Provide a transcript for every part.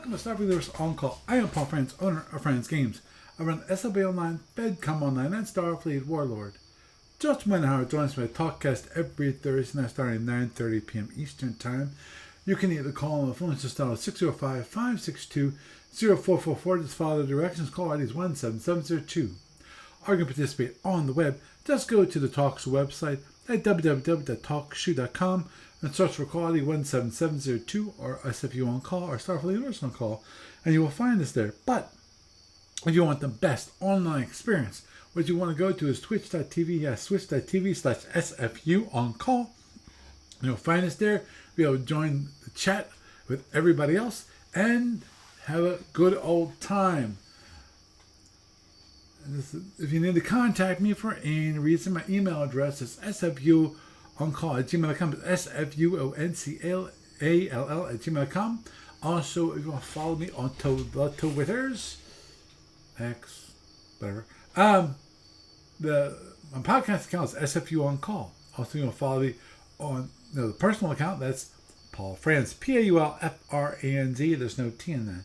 Welcome to Starfleet On Call. I am Paul France, owner of France Games. I run SFU Online, FedCom Online, and Starfleet Warlord. Just one hour joins my talkcast every Thursday night starting at 9:30 p.m. Eastern Time. You can either call on the phone system dial 605-562-0444. Just follow the directions. Call ID is 17702. Or you can participate on the web. Just go to the Talks website at www.talkshoe.com and search for call ID 17702 or SFU On Call or Starfleet On Call, and you will find us there. But if you want the best online experience, what you want to go to is twitch.tv, twitch.tv/SFU On Call. You'll find us there. Be able to join the chat with everybody else and have a good old time. If you need to contact me for any reason, my email address is sfuoncall@gmail.com. It's sfuoncall@gmail.com. Also, if you want to follow me on the Twitters, X, whatever. My podcast account is SFU On Call. Also, you want to follow me on the personal account. That's Paul Franz, PaulFranz. There's no T in that.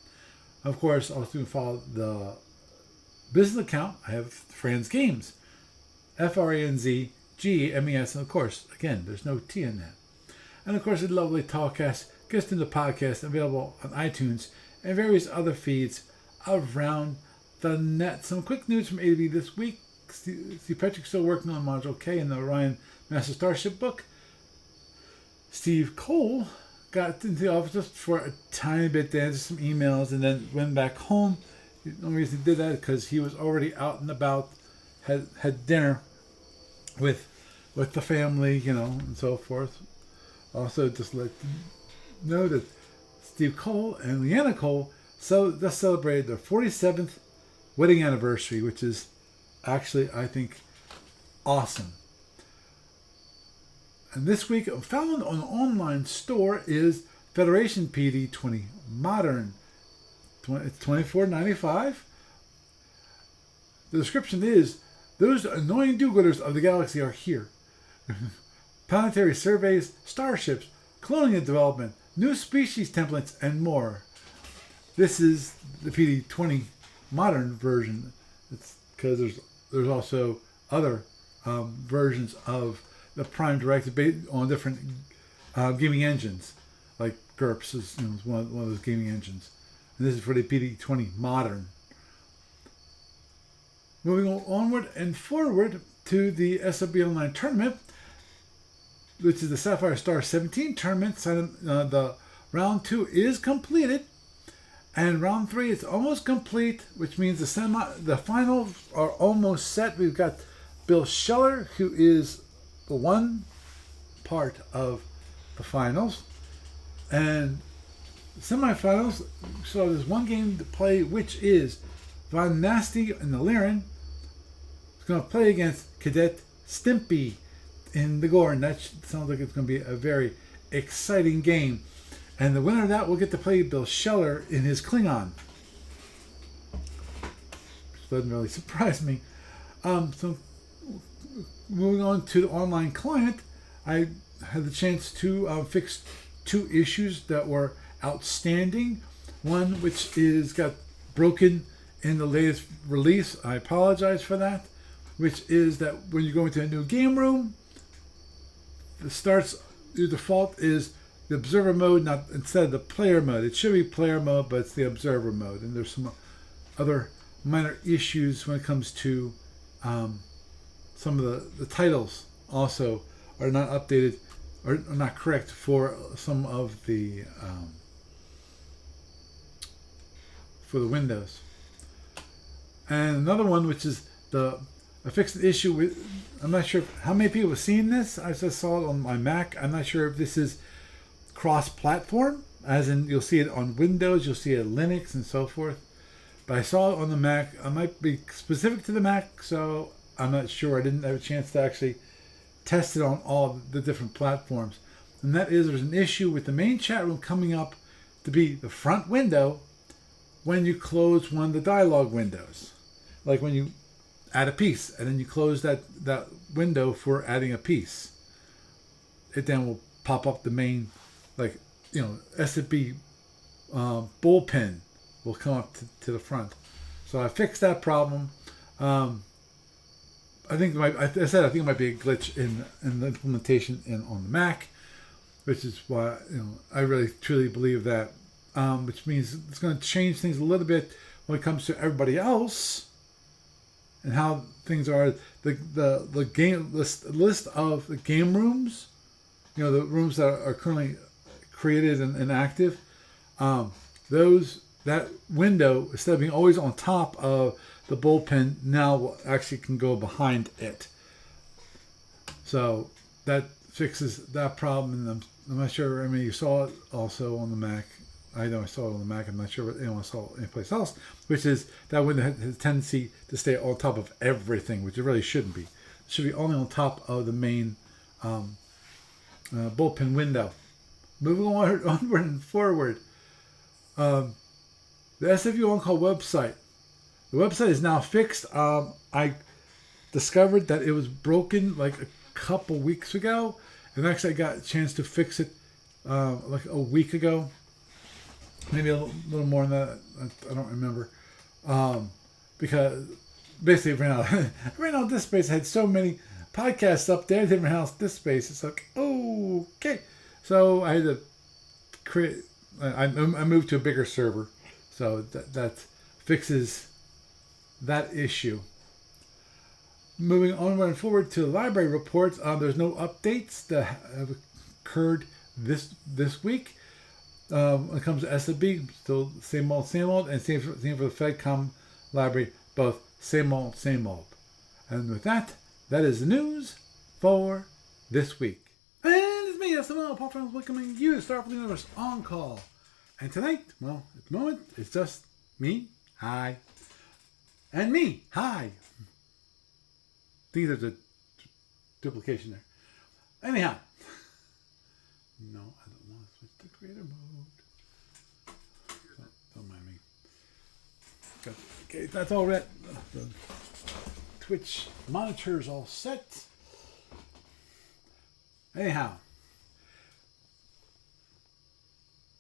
Of course, also you can follow the business account. I have Franz Games, FranzGames, and of course, again, there's no T in that. And of course, the lovely Talkcast gets into podcast available on iTunes and various other feeds around the net. Some quick news from A to B this week. Steve Petrick's still working on Module K in the Orion Master Starship book. Steve Cole got into the office just for a tiny bit to answer some emails and then went back home. The only reason he did that is because he was already out and about, had dinner with the family, and so forth. Also, just let you know that Steve Cole and Leanna Cole just celebrated their 47th wedding anniversary, which is actually, I think, awesome. And this week, found on the online store is Federation PD20 Modern. It's $24.95. The description is, those annoying do-gooders of the galaxy are here. Planetary surveys, starships, cloning and development, new species templates, and more. This is the PD20 Modern version. It's because there's also other versions of the Prime Directive based on different gaming engines, like GURPS is one of those gaming engines. And this is for the PD20 Modern. Moving onward and forward to the SFU Online tournament, which is the Sapphire Star 17 tournament. The round 2 is completed, and round 3 is almost complete, which means the finals are almost set. We've got Bill Scheller, who is the one part of the finals, and semifinals. So there's one game to play, which is Von Nasty and the Lyran is going to play against Cadet Stimpy in the Gorn. That sounds like it's going to be a very exciting game. And the winner of that will get to play Bill Scheller in his Klingon. Which doesn't really surprise me. So moving on to the online client, I had the chance to fix 2 issues that were outstanding. One which got broken in the latest release. I apologize for that. Which is that when you go into a new game room, the default is the observer mode, not instead of the player mode. It should be player mode, but it's the observer mode. And there's some other minor issues when it comes to some of the titles also are not updated or are not correct for some of the for the Windows. And another one, which is I fixed the issue with, I'm not sure how many people have seen this. I just saw it on my Mac. I'm not sure if this is cross-platform, as in you'll see it on Windows, you'll see it on Linux and so forth. But I saw it on the Mac. It might be specific to the Mac, so I'm not sure. I didn't have a chance to actually test it on all the different platforms. And that is, there's an issue with the main chat room coming up to be the front window when you close one of the dialogue windows. Like when you add a piece and then you close that window for adding a piece. It then will pop up the main, SFB bullpen will come up to the front. So I fixed that problem. Um, I think I said I think it might be a glitch in the implementation on the Mac, which is why I really truly believe that. Which means it's going to change things a little bit when it comes to everybody else and how things are. The game list of the game rooms, the rooms that are currently created and active. That window, instead of being always on top of the bullpen, now actually can go behind it. So that fixes that problem. And I'm not sure. I mean, you saw it also on the Mac. I know I saw it on the Mac. I'm not sure what anyone saw anyplace else. Which is that window has a tendency to stay on top of everything, which it really shouldn't be. It should be only on top of the main bullpen window. Moving onward and forward. The SFU on-call website. The website is now fixed. I discovered that it was broken like a couple weeks ago, and actually I got a chance to fix it like a week ago, maybe a little more than that. I don't remember, because basically right now this space had so many podcasts up there. Different house this space. It's like okay, so I had to create. I moved to a bigger server, so that fixes that issue. Moving onward and forward to library reports, there's no updates that have occurred this week. When it comes to SFB, still same old, and same for the FedCom library, both same old. And with that is the news for this week. And it's me, SFU, Paul Francis, welcoming you to Starfleet Universe On Call. And tonight, well, at the moment, it's just me, hi, and me, hi. I think there's a duplication there. Anyhow, no, I don't want to switch to creator mode. Don't mind me. Okay, that's all right. The Twitch monitor's all set. Anyhow,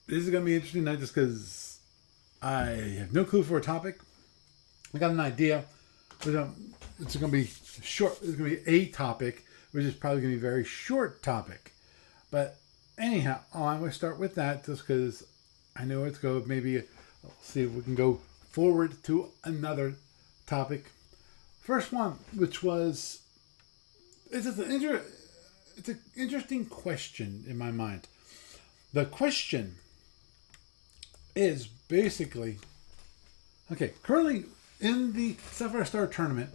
this is going to be interesting, not just because I have no clue for a topic. I got an idea, but it's going to be short. It's going to be a topic, which is probably going to be a very short topic. But anyhow, I'm going to start with that just because I know where to go. Maybe I'll see if we can go forward to another topic. First one, which was, it's an interesting question in my mind. The question is basically, okay, currently in the Sapphire Star tournament,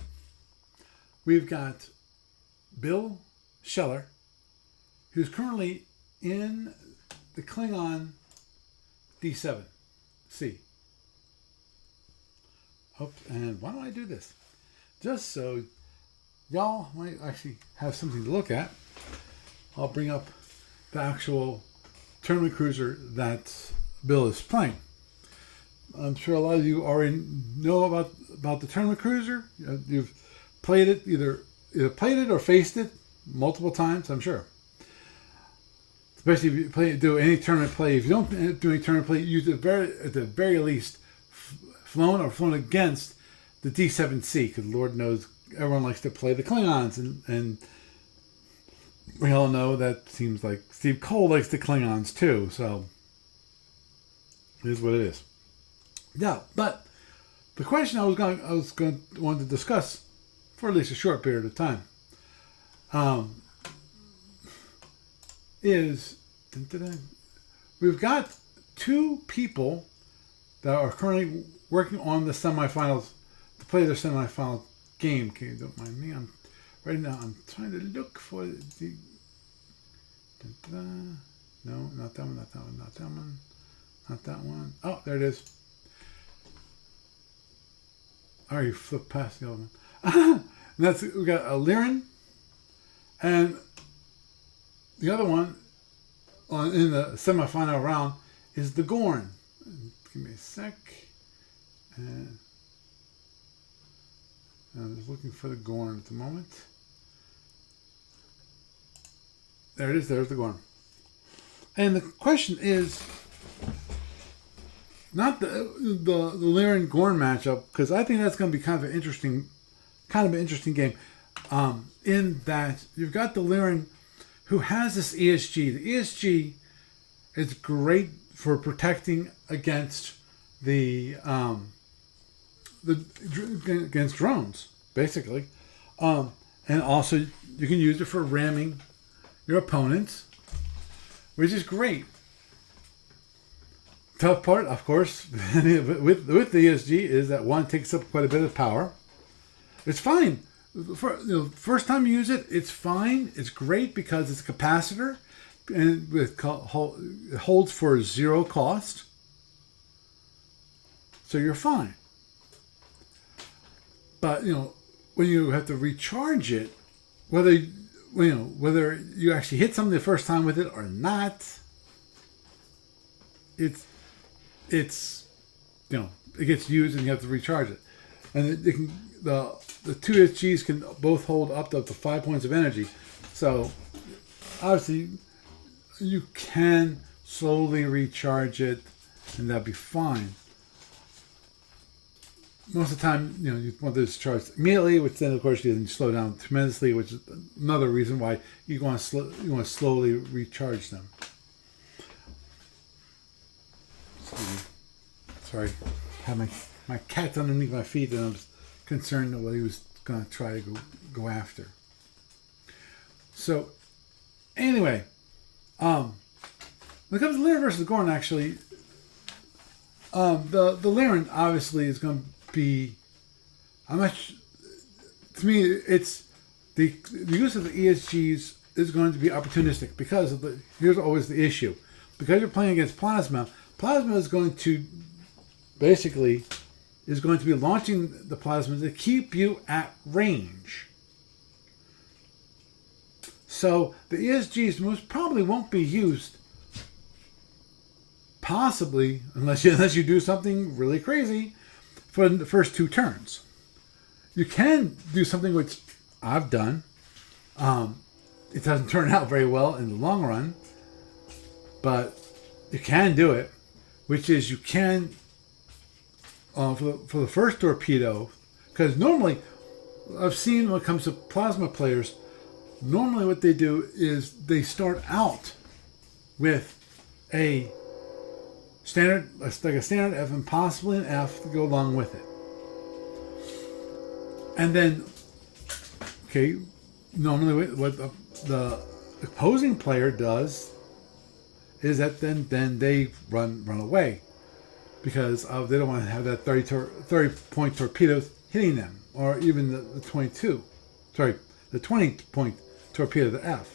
we've got Bill Scheller, who's currently in the Klingon D7C. Oops, and why do I do this? Just so y'all might actually have something to look at. I'll bring up the actual tournament cruiser that Bill is playing. I'm sure a lot of you already know about the tournament cruiser. You've played it, either played it or faced it multiple times, I'm sure. Especially if you do any tournament play. If you don't do any tournament play, you at the very least flown against the D7C, because Lord knows everyone likes to play the Klingons, and we all know that seems like Steve Cole likes the Klingons too, so it is what it is. Yeah, but the question I wanted to discuss for at least a short period of time is we've got two people that are currently working on the semifinals to play their semifinal game. Okay, don't mind me. Right now I'm trying to look for the. No, not that one. Not that one. Oh, there it is. I already flipped past the other one. And we got a Lyran, and the other one in the semifinal round is the Gorn. Give me a sec. And I'm just looking for the Gorn at the moment. There it is. There's the Gorn. And the question is, the Lyran Gorn matchup, because I think that's going to be kind of an interesting game. In that you've got the Lyran who has this ESG. The ESG is great for protecting against against drones, basically, and also you can use it for ramming your opponents, which is great. Tough part, of course, with the ESG is that one takes up quite a bit of power. It's fine. First time you use it, it's fine. It's great because it's a capacitor, and it holds for 0 cost. So you're fine. But when you have to recharge it, whether you actually hit something the first time with it or not, it gets used and you have to recharge it. And the two SGs can both hold up to 5 points of energy. So obviously you can slowly recharge it and that'd be fine. Most of the time, you want this charged immediately, which then of course you slow down tremendously, which is another reason why you want to slowly recharge them. Sorry, I have my cat's underneath my feet, and I'm concerned of what he was going to try to go after. So, anyway, when it comes to Lyran versus Gorn, actually, the Lyran obviously is going to be, to me, it's the use of the ESGs is going to be opportunistic because here's always the issue. Because you're playing against Plasma is going to basically be launching the Plasma to keep you at range. So the ESGs most probably won't be used, possibly, unless you do something really crazy, for the first 2 turns. You can do something which I've done. It doesn't turn out very well in the long run, but you can do it, which is you can, for the first torpedo, because normally, I've seen when it comes to Plasma players, normally what they do is they start out with a standard F and possibly an F to go along with it. And then, normally what the opposing player does is that then they run away because they don't want to have that 30-point torpedo hitting them, or even the 20-point torpedo, the F.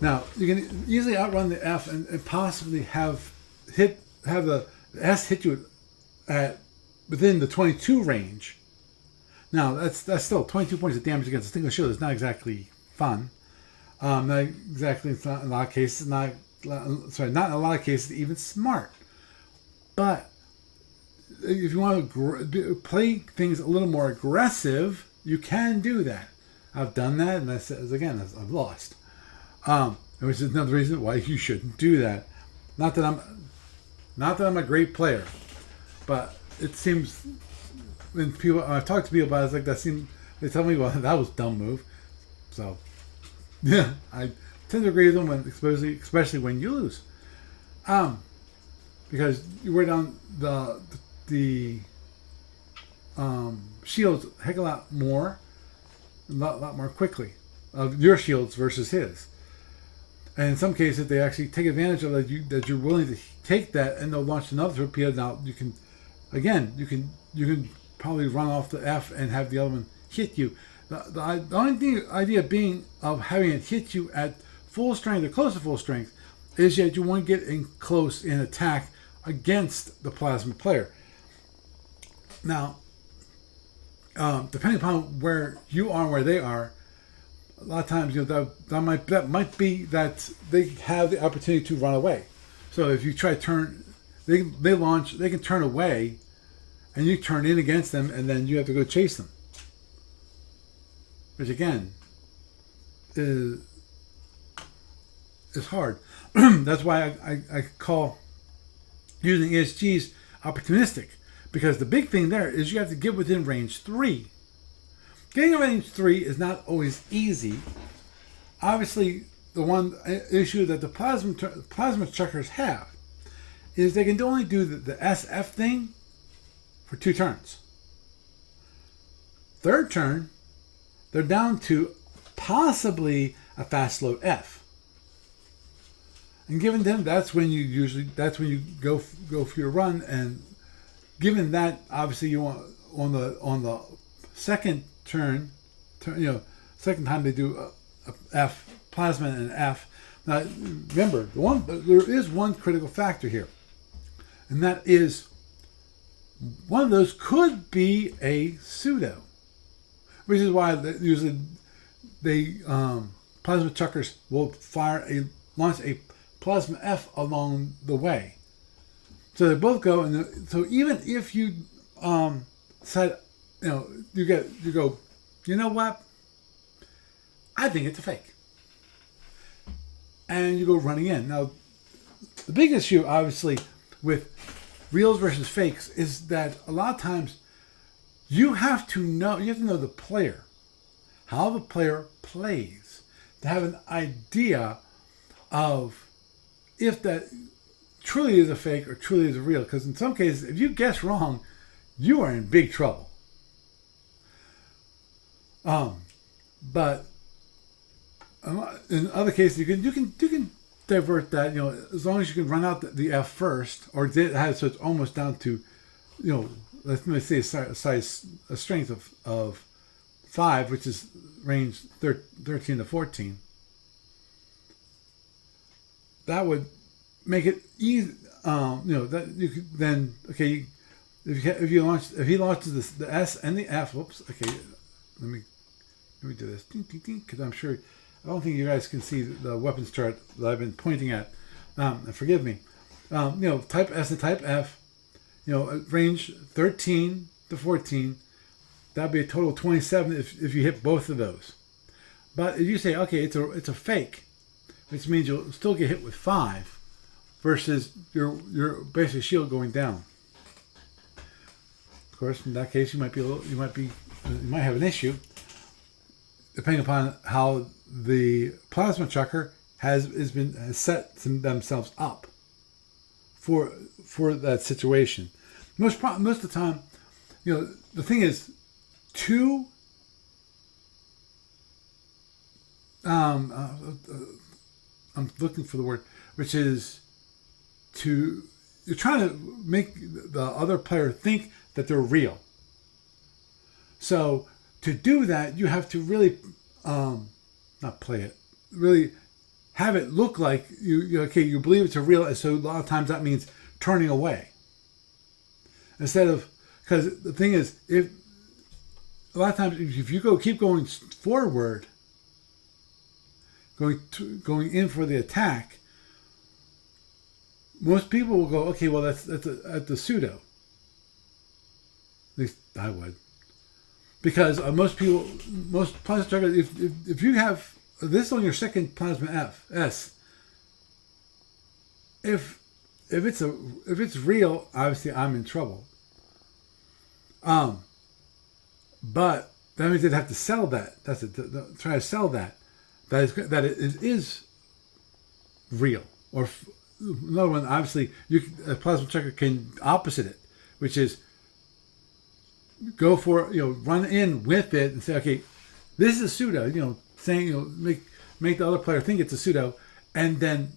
Now, you can easily outrun the F and possibly have the S hit you at within the 22 range. Now, that's still 22 points of damage against a single shield. It's not exactly fun. Not exactly, it's not in a lot of cases, not in a lot of cases even smart. But if you want to play things a little more aggressive, you can do that. I've done that, and I've lost. Which is another reason why you shouldn't do that. Not that I'm a great player, but it seems when I talk to people about it, it's like they tell me, well, that was a dumb move. So yeah, I tend to agree with them especially when you lose, because you wear down the shields a heck of a lot more quickly of your shields versus his. And in some cases, they actually take advantage of that you're willing to take that, and they'll launch another torpedo. Now you can probably run off the F and have the other one hit you. The only idea being of having it hit you at full strength or close to full strength is that you want to get in close in attack against the Plasma player. Now, depending upon where you are and where they are, a lot of times that might be that they have the opportunity to run away. So if you try to turn, they can turn away, and you turn in against them, and then you have to go chase them. Which again is hard. That's why I call using ESGs opportunistic, because the big thing there is you have to get within range 3. Getting a range 3 is not always easy. Obviously, the one issue that the plasma chuckers have is they can only do the SF thing for 2 turns. Third turn, they're down to possibly a fast load F. And given them, that's when you go for your run. And given that, obviously you want on the second turn, second time they do a F plasma and an F. Now remember, there is one critical factor here, and that is one of those could be a pseudo, which is why usually plasma chuckers will launch a plasma F along the way. So they both go, and so even if you said, you go, you know what? I think it's a fake, and you go running in. Now, the big issue, obviously, with reals versus fakes is that a lot of times you have to know the player, how the player plays, to have an idea of if that truly is a fake or truly is a real. Because in some cases, if you guess wrong, you are in big trouble. But in other cases, you can divert that. As long as you can run out the F first, or have so it's almost down to, let me say a strength of 5, which is range 13 to 14. That would make it easy. That you could then if he launches the S and the F. Whoops. Okay, let me do this because I'm sure I don't think you guys can see the weapons chart that I've been pointing at. And forgive me. Type S and type F. Range 13 to 14. That'd be a total of 27 if you hit both of those. But if you say, okay, it's a fake, which means you'll still get hit with 5 versus your basic shield going down. Of course, in that case, you might have an issue, depending upon how the plasma chucker has set themselves up for that situation. Most of the time, the thing is, I'm looking for the word, which is you're trying to make the other player think that they're real. So to do that, you have to really not play it, really have it look like you believe it's a real. And so a lot of times that means turning away instead of, because the thing is, if a lot of times if you keep going forward, going in for the attack, most people will go, okay, well that's a pseudo. At least I would, because most plasma chuckers, if you have this on your second plasma S, if it's real, obviously I'm in trouble. But that means they'd have to sell that. That's it. Try to sell that. That it is real. Or another one, obviously, a plasma checker can opposite it, which is go for, run in with it and say, okay, this is a pseudo. Saying, make the other player think it's a pseudo, and then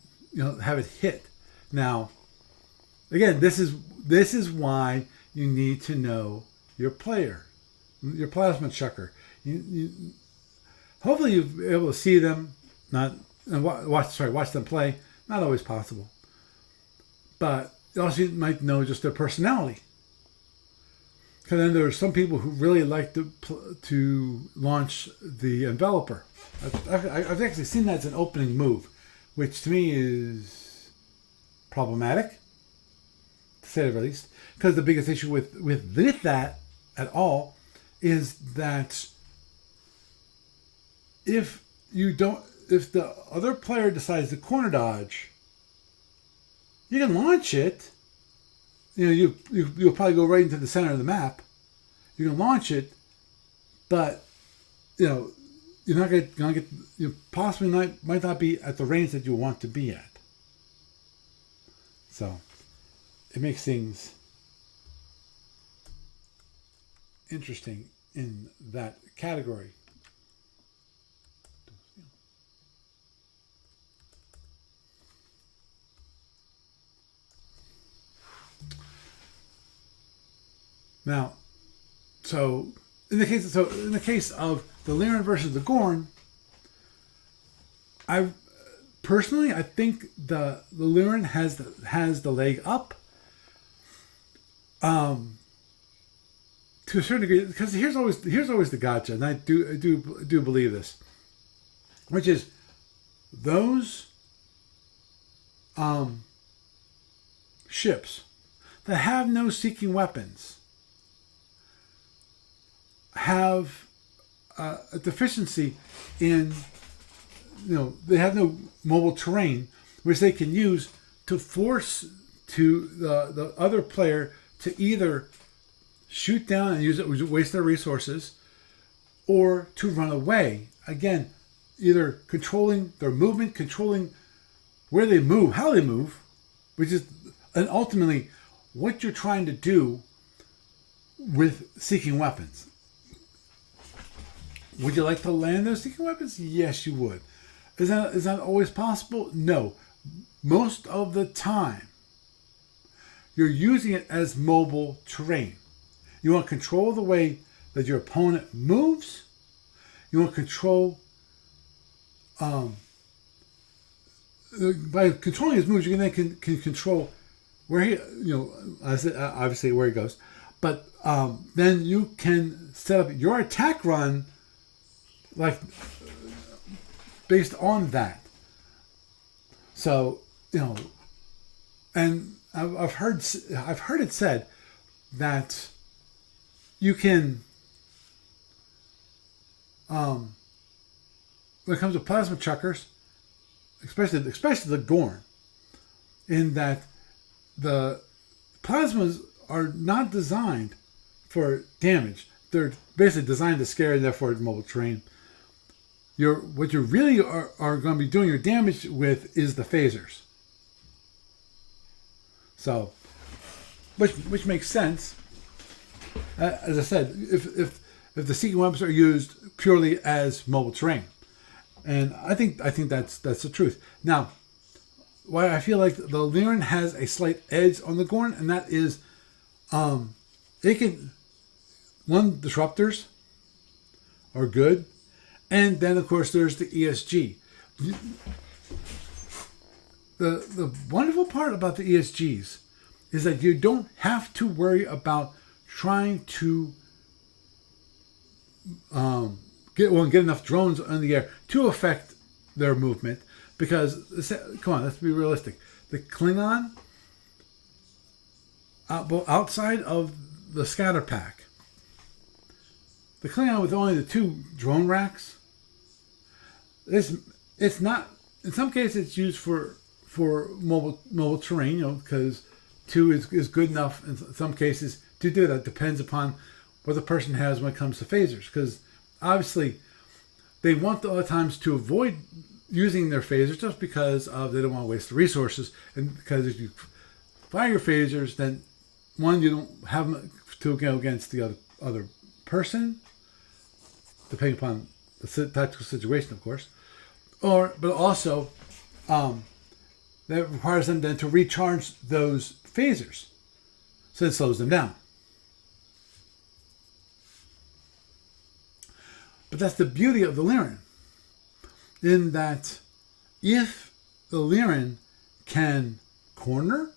have it hit. Now, again, this is why you need to know your player, your plasma chucker. Hopefully you'll be able to see them, watch them play. Not always possible, but also you might know just their personality. Because then there are some people who really like to launch the enveloper. I've actually seen that as an opening move, which to me is problematic, to say the least. Because the biggest issue with that at all is that if the other player decides to corner dodge, you can launch it, you'll probably go right into the center of the map. You can launch it, but you're not gonna get you possibly might not be at the range that you want to be at. So it makes things interesting in that category. Now, so in the case of the Lyran versus the Gorn, I think the Lyran has the leg up. To a certain degree, because here's always the gotcha, and I do believe this, which is those ships that have no seeking weapons have a deficiency in, they have no mobile terrain which they can use to force to the other player to either shoot down and use it, waste their resources, or to run away. Again, either controlling their movement, controlling where they move, how they move, which is, and ultimately what you're trying to do with seeking weapons. Would you like to land those seeking weapons? Yes, you would. Is that always possible? No. Most of the time, you're using it as mobile terrain. You want to control the way that your opponent moves. You want to control, by controlling his moves, you can control where he, obviously where he goes. But then you can set up your attack run like based on that. So, and I've heard it said that you can, when it comes to plasma chuckers, especially the Gorn, in that the plasmas are not designed for damage. They're basically designed to scare and therefore mobile terrain. What you really are going to be doing your damage with is the phasers. So, which makes sense. As I said, if the seeking weapons are used purely as mobile terrain, and I think that's the truth. Now, why I feel like the Lyran has a slight edge on the Gorn, and that is, disruptors are good. And then, of course, there's the ESG. The wonderful part about the ESGs is that you don't have to worry about trying to get enough drones in the air to affect their movement. Because, come on, let's be realistic. The Klingon, outside of the scatter pack, the Klingon with only the 2 drone racks, it's not, in some cases it's used for mobile terrain, because 2 is good enough in some cases to do that. Depends upon what the person has when it comes to phasers, because obviously they want a lot of times to avoid using their phasers just because they don't want to waste the resources, and because if you fire your phasers, then one, you don't have them to go against the other person, depending upon the tactical situation, of course, but also that requires them then to recharge those phasers, so it slows them down. But that's the beauty of the Lyran, in that if the Lyran can corner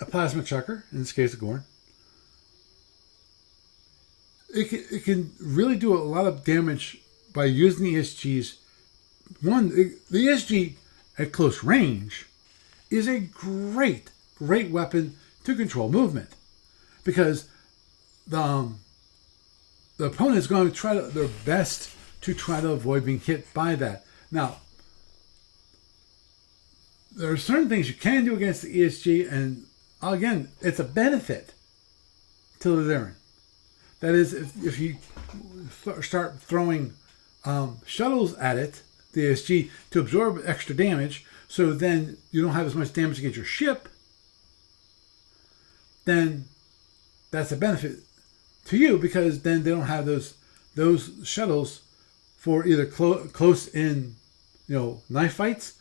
a plasma chucker, in this case a Gorn, it can really do a lot of damage by using the ESGs. The ESG at close range is a great weapon to control movement, because the opponent is going to try their best to try to avoid being hit by that. Now, there are certain things you can do against the ESG, and again, it's a benefit to the Lyran. That is, if you start throwing shuttles at it, the ASG, to absorb extra damage, so then you don't have as much damage against your ship, then that's a benefit to you, because then they don't have those shuttles for either close in, knife fights,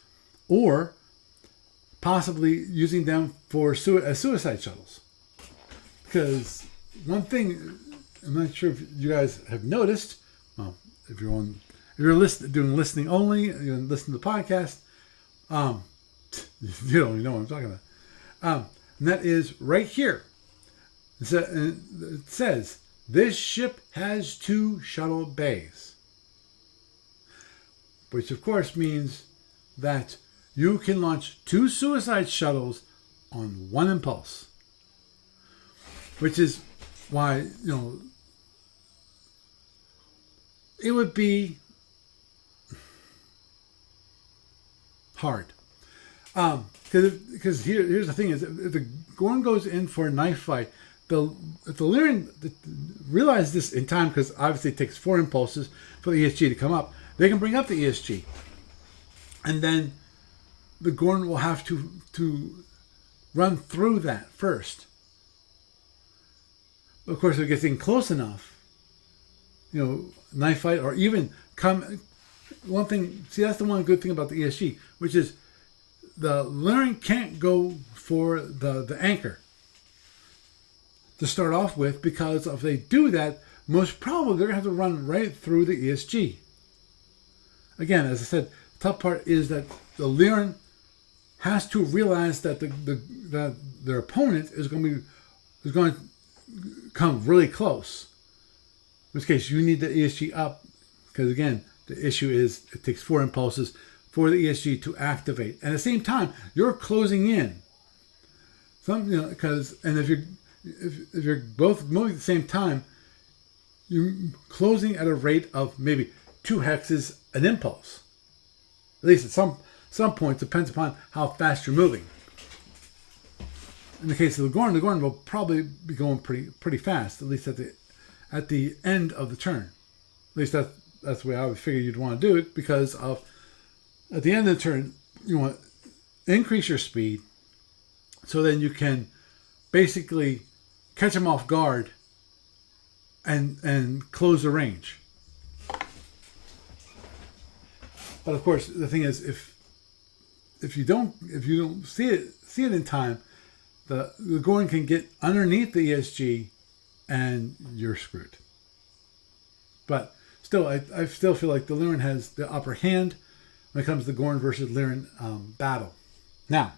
or possibly using them for as suicide shuttles. Because one thing, I'm not sure if you guys have noticed, well, if you're doing listening only, you listen to the podcast, you don't know what I'm talking about. And that is right here. It says, this ship has 2 shuttle bays. Which of course means that you can launch 2 suicide shuttles on 1 impulse. Which is why, it would be hard. Because here's the thing is, if the Gorn goes in for a knife fight, if the Lyran realize this in time, because obviously it takes 4 impulses for the ESG to come up, they can bring up the ESG. And then the Gorn will have to run through that first. Of course, if it gets in close enough, knife fight, or even come. One thing, see, that's the one good thing about the ESG, which is the Lyran can't go for the anchor to start off with, because if they do that, most probably they're going to have to run right through the ESG. Again, as I said, the tough part is that the Lyran has to realize that that their opponent is going to come really close. In this case, you need the ESG up, because again, the issue is it takes 4 impulses for the ESG to activate. And at the same time, you're closing in. Because if you're both moving at the same time, you're closing at a rate of maybe 2 hexes an impulse. At least at some point, depends upon how fast you're moving. In the case of the Gorn will probably be going pretty fast, at least at the end of the turn. At least that's the way I would figure you'd want to do it, because of at the end of the turn, you want to increase your speed, so then you can basically catch them off guard and close the range. But of course, the thing is, if you don't see it in time, the Gorn can get underneath the ESG, and you're screwed. But still, I still feel like the Lyran has the upper hand when it comes to the Gorn versus Lyran battle. Now,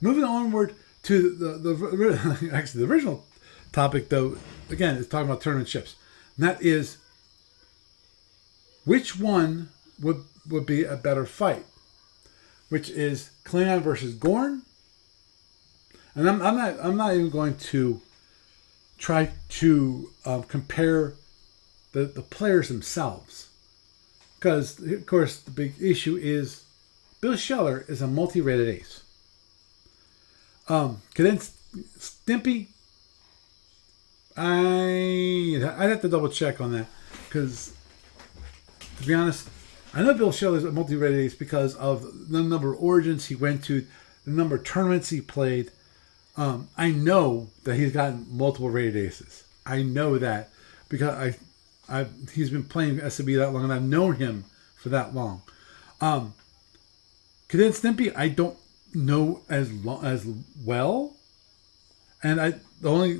moving onward to the original topic, though, again, is talking about tournament ships. And that is, which one would be a better fight? Which is Klingon versus Gorn? And I'm not even going to try to compare the players themselves, because of course the big issue is Bill Scheller is a multi-rated ace. Cadet Stimpy, I'd have to double check on that, because to be honest, I know Bill Scheller is a multi-rated ace because of the number of origins he went to, the number of tournaments he played. I know that he's gotten multiple rated aces. I know that because he's been playing SFU that long, and I've known him for that long. Cadet Stimpy, I don't know as well, and the only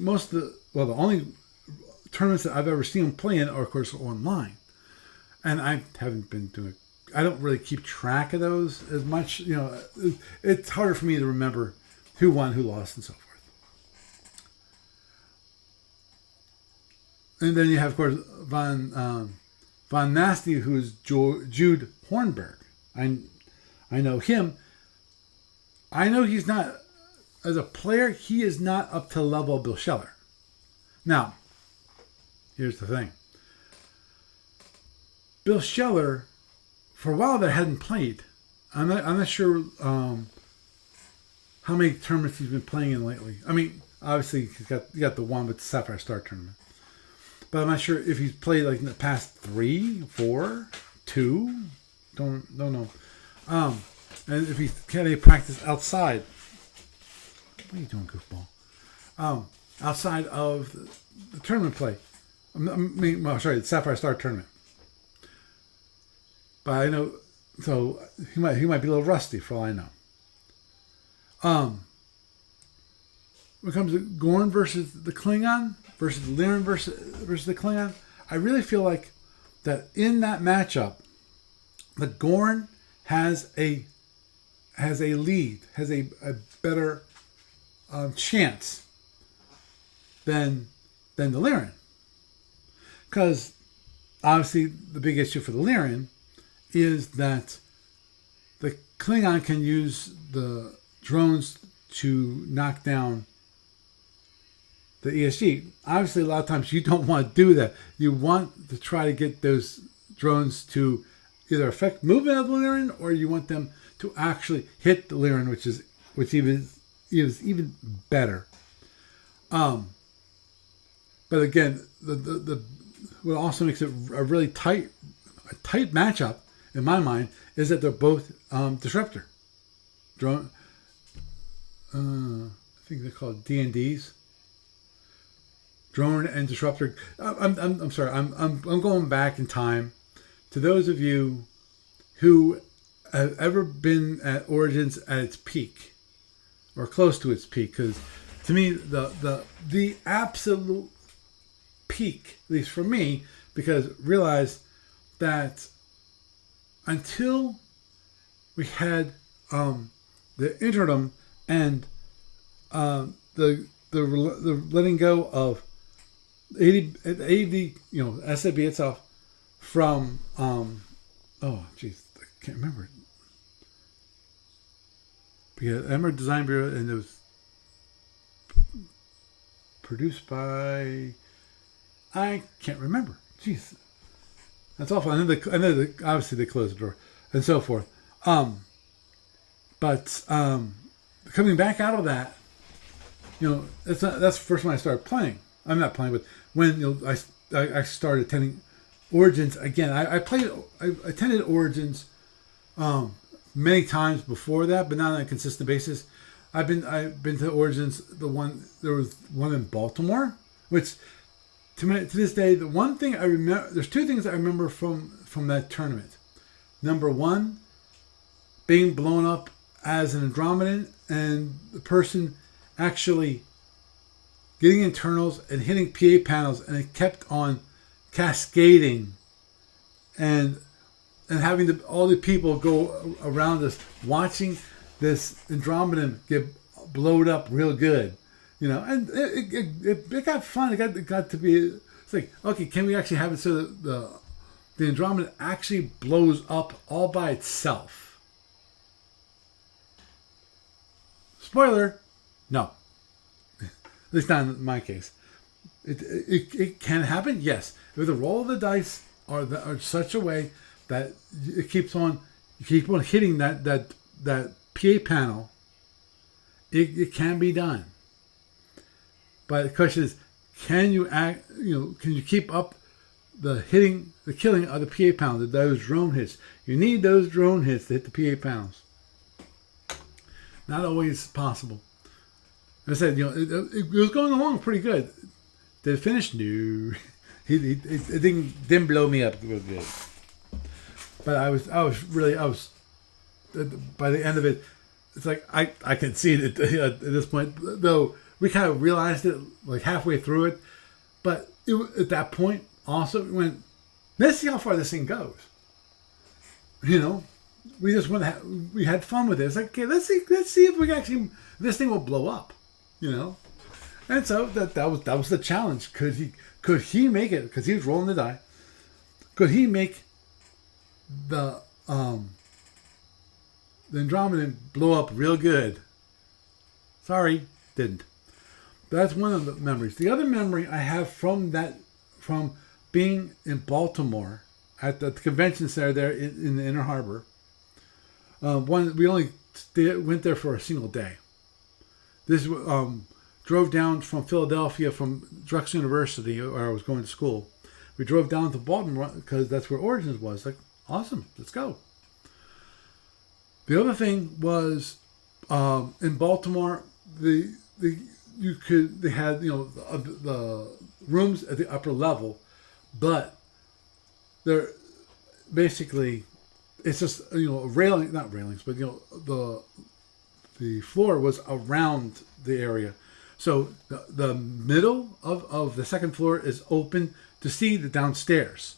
tournaments that I've ever seen him play in are, of course, online, and I haven't been doing. I don't really keep track of those as much. It's harder for me to remember who won, who lost, and so forth. And then you have, of course, Von Nasty, who is Jude Hornberg. I know him. I know he's not, as a player, he is not up to the level of Bill Scheller. Now, here's the thing. Bill Scheller, for a while that hadn't played, I'm not sure how many tournaments he's been playing in lately. I mean, obviously you got the one with the Sapphire Star tournament, but I'm not sure if he's played like in the past 3, 4, 2. Don't know. And if he can any practice outside. What are you doing, goofball? Outside of the tournament play. The Sapphire Star tournament. But I know, so he might be a little rusty for all I know. When it comes to Gorn versus the Klingon versus Lyran versus the Klingon, I really feel like that in that matchup, the Gorn has a lead, has a better chance than the Lyran. Because obviously the big issue for the Lyran is that the Klingon can use the drones to knock down the ESG. Obviously, a lot of times you don't want to do that. You want to try to get those drones to either affect movement of the Lyran, or you want them to actually hit the Lyran, which is even better. But again, the what also makes it a really tight matchup in my mind is that they're both disruptor drone. I think they're called D&Ds. Drone and disruptor. I'm sorry. I'm going back in time to those of you who have ever been at Origins at its peak or close to its peak. Because to me, the absolute peak, at least for me, because realize that until we had the interim and the letting go of 80 SAB itself from I can't remember it. But yeah, Emmer Design Bureau, and it was produced by, I can't remember. Jeez, that's awful. I know obviously they closed the door and so forth. But coming back out of that, that's the first when I started playing. I'm not playing, but when I started attending Origins again. I attended Origins many times before that, but not on a consistent basis. I've been to Origins. There was one in Baltimore, which to this day, the one thing I remember. There's two things I remember from that tournament. Number one, being blown up as an Andromedan, and the person actually getting internals and hitting PA panels, and it kept on cascading, and having all the people go around us watching this Andromedan get blowed up real good, and it got fun. It got to be, it's like, okay, can we actually have it so that the Andromedan actually blows up all by itself? Spoiler, no. At least not in my case. It can happen, yes. If the roll of the dice are such a way that it keeps on hitting that PA panel, it can be done. But the question is, can you keep up the killing of the PA panels, those drone hits? You need those drone hits to hit the PA panels. Not always possible. I said, it was going along pretty good. Did it finish? No. It didn't blow me up real good. But I was by the end of it, it's like I can see it at this point, though we kind of realized it like halfway through it. But at that point also we went, let's see how far this thing goes. We just we had fun with it. It's like, okay, let's see if we can actually, this thing will blow up, And so that was the challenge. Could he make it? Because he was rolling the die. Could he make the Andromedan blow up real good? Sorry, didn't. That's one of the memories. The other memory I have from being in Baltimore at the convention center there in the Inner Harbor. We only went there for a single day. This drove down from Philadelphia from Drexel University, where I was going to school. We drove down to Baltimore because that's where Origins was. Like, awesome, let's go. The other thing was in Baltimore, they had the rooms at the upper level, but they're basically it's just railing, not railings, but the floor was around the area. So the middle of the second floor is open to see the downstairs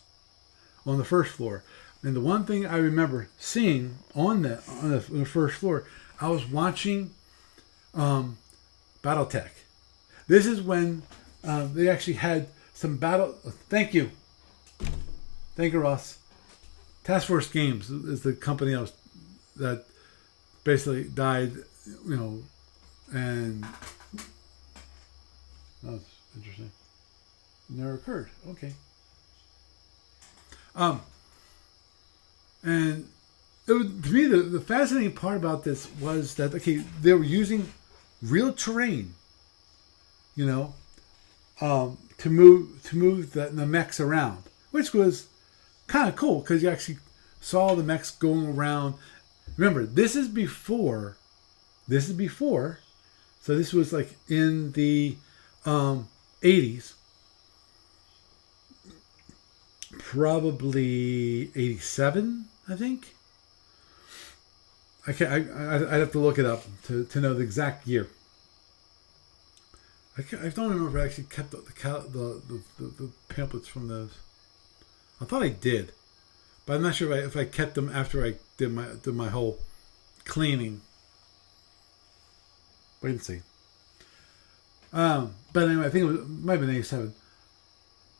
on the first floor. And the one thing I remember seeing on the first floor, I was watching BattleTech. This is when they actually had some battle. Thank you, Ross. Task Force Games is the company that basically died, and that's interesting. Never occurred. Okay. And it was, to me, the fascinating part about this was that they were using real terrain, to move the mechs around, which was kind of cool because you actually saw the mechs going around. Remember, this is before. So this was like in the 80s, probably 87, I think. I'd have to look it up to know the exact year. I don't remember if I actually kept the pamphlets from those. I thought I did, but I'm not sure if I kept them after I did my whole cleaning. Wait and see. But anyway, I think it might have been 87.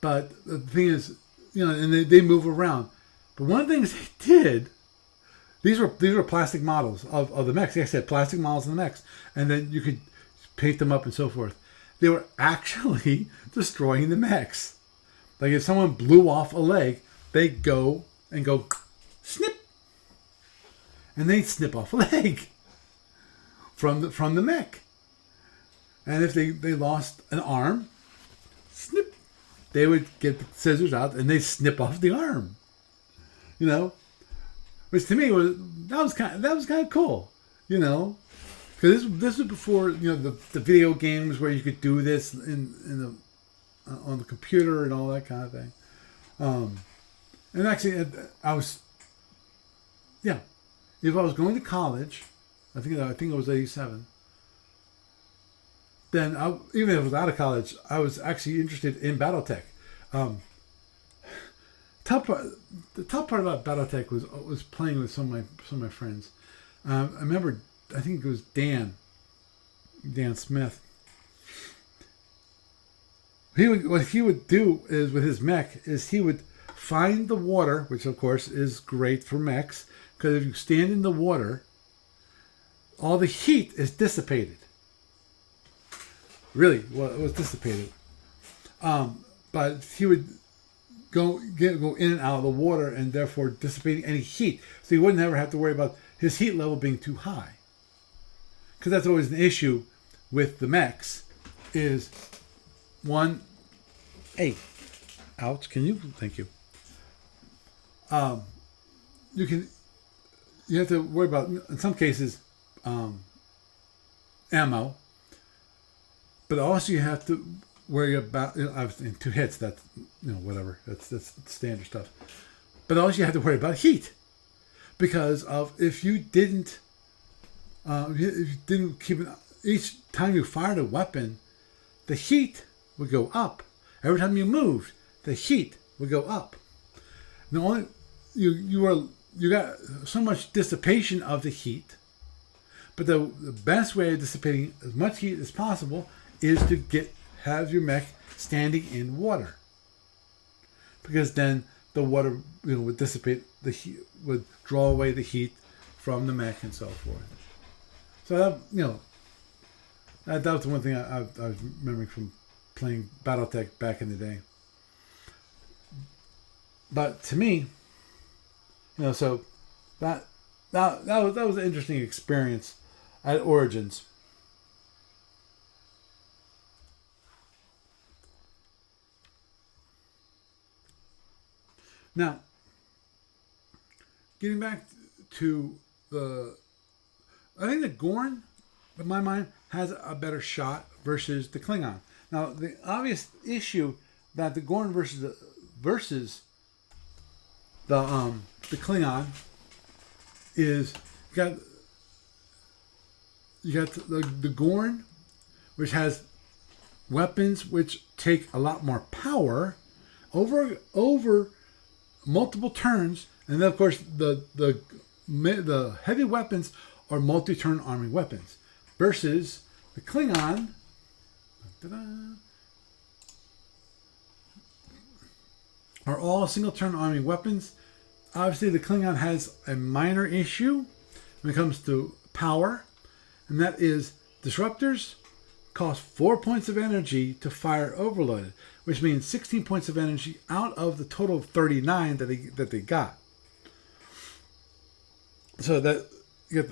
But the thing is, and they move around. But one of the things they did, these were plastic models of the mechs. Like I said, plastic models of the mechs, and then you could paint them up and so forth. They were actually destroying the mechs. Like if someone blew off a leg, they'd go snip, and they'd snip off a leg from the mech. And if they lost an arm, snip, they would get the scissors out and they'd snip off the arm. Which to me was kind of cool, because this was before the video games where you could do this on the computer and all that kind of thing. And actually, if I was going to college, I think it was 87. Then even if I was out of college, I was actually interested in BattleTech. The top part about BattleTech was playing with some of my friends. I remember, I think it was Dan Smith. What he would do is with his mech is he would find the water, which of course is great for mechs, because if you stand in the water, all the heat is dissipated. Really, well, it was dissipated. But he would go in and out of the water and therefore dissipating any heat. So he wouldn't ever have to worry about his heat level being too high. Because that's always an issue with the mechs is one, ouch, thank you. You have to worry about, in some cases, ammo. But also you have to worry about, in 2 hits, that's, whatever, that's standard stuff. But also you have to worry about heat. Because if you didn't keep it, each time you fired a weapon, the heat would go up. Every time you moved, the heat would go up. You got so much dissipation of the heat, but the best way of dissipating as much heat as possible is to have your mech standing in water, because then the water would dissipate the heat, would draw away the heat from the mech and so forth. So that was the one thing I was remembering from playing BattleTech back in the day. But to me, so that was an interesting experience at Origins. Now, getting back to I think the Gorn, in my mind, has a better shot versus the Klingon. Now, the obvious issue that the Gorn versus the Klingon is you got the Gorn, which has weapons which take a lot more power over multiple turns, and then of course the heavy weapons are multi-turn arming weapons versus the Klingon. Are all single-turn arming weapons. Obviously, the Klingon has a minor issue when it comes to power, and that is disruptors cost 4 points of energy to fire overloaded, which means 16 points of energy out of the total of 39 that they got. So that you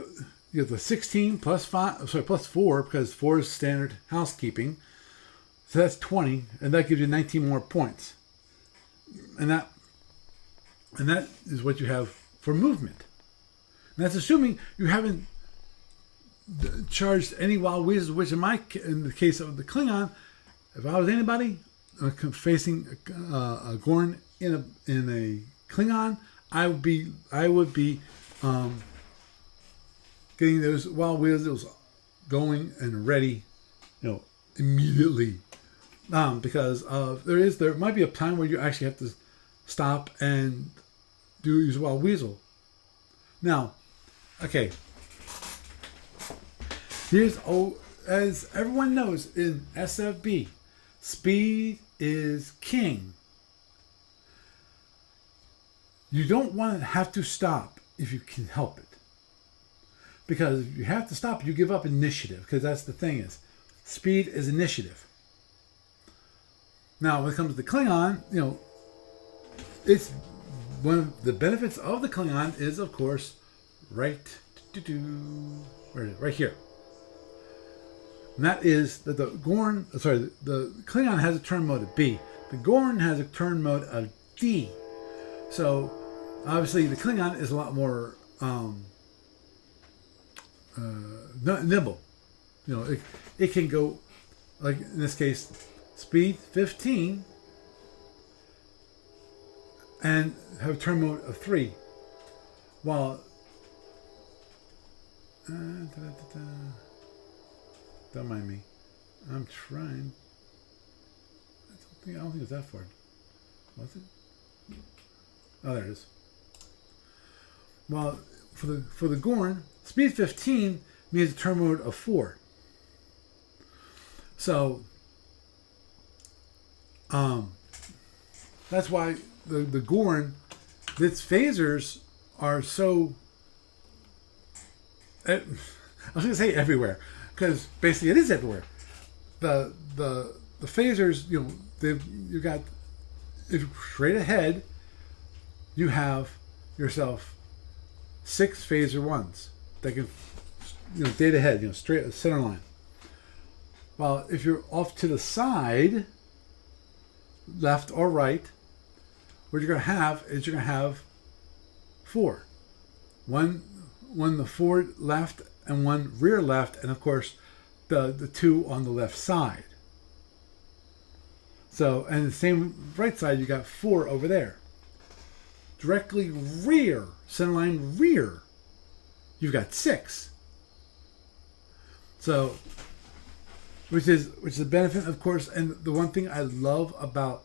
get the 16 plus 4, because 4 is standard housekeeping. So that's 20, and that gives you 19 more points. And that is what you have for movement. And that's assuming you haven't charged any wild weasels, which in the case of the Klingon, if I was anybody facing a Gorn in a Klingon, I would be getting those wild weasels going and ready, immediately. Because there might be a time where you actually have to stop and use wild weasel. Now, okay. As everyone knows in SFB, speed is king. You don't want to have to stop if you can help it. Because if you have to stop, you give up initiative. Because that's the thing is, speed is initiative. Now, when it comes to the Klingon, it's one of the benefits of the Klingon is, of course, where is it? Right here. And that is that the Klingon has a turn mode of B. The Gorn has a turn mode of D. So, obviously, the Klingon is a lot more nimble. It can go, like in this case, speed 15 and have a turn mode of 3. While don't mind me. I'm trying. I don't think it's that far. Was it? Oh, there it is. Well, for the Gorn, speed 15 means a turn mode of 4. So that's why the Gorn, its phasers are so. I was going to say everywhere, because basically it is everywhere. The phasers, you got, if straight ahead, you have yourself 6 phaser ones that can, dead ahead, straight center line. While if you're off to the side, left or right, what you're going to have is you're going to have 4. One the forward left and one rear left, and of course the 2 on the left side. So, and the same right side, you got 4 over there. Directly rear, centerline rear, you've got 6. So, which is a benefit, of course. And the one thing I love about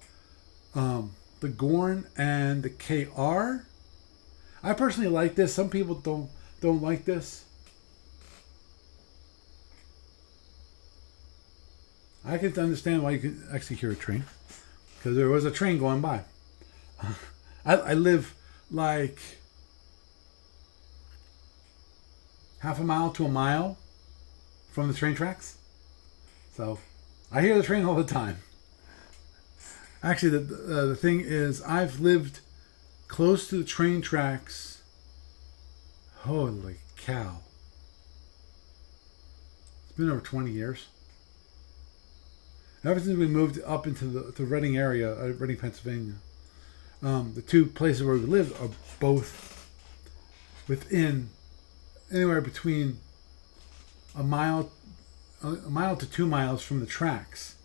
the Gorn and the KR, I personally like this. Some people don't like this. I can understand why you can actually hear a train, because there was a train going by. I live like half a mile to a mile from the train tracks, so I hear the train all the time. Actually, the thing is, I've lived close to the train tracks. Holy cow! It's been over 20 years. Ever since we moved up into the Reading area, Reading, Pennsylvania. the two places where we live are both within anywhere between a mile to 2 miles from the tracks.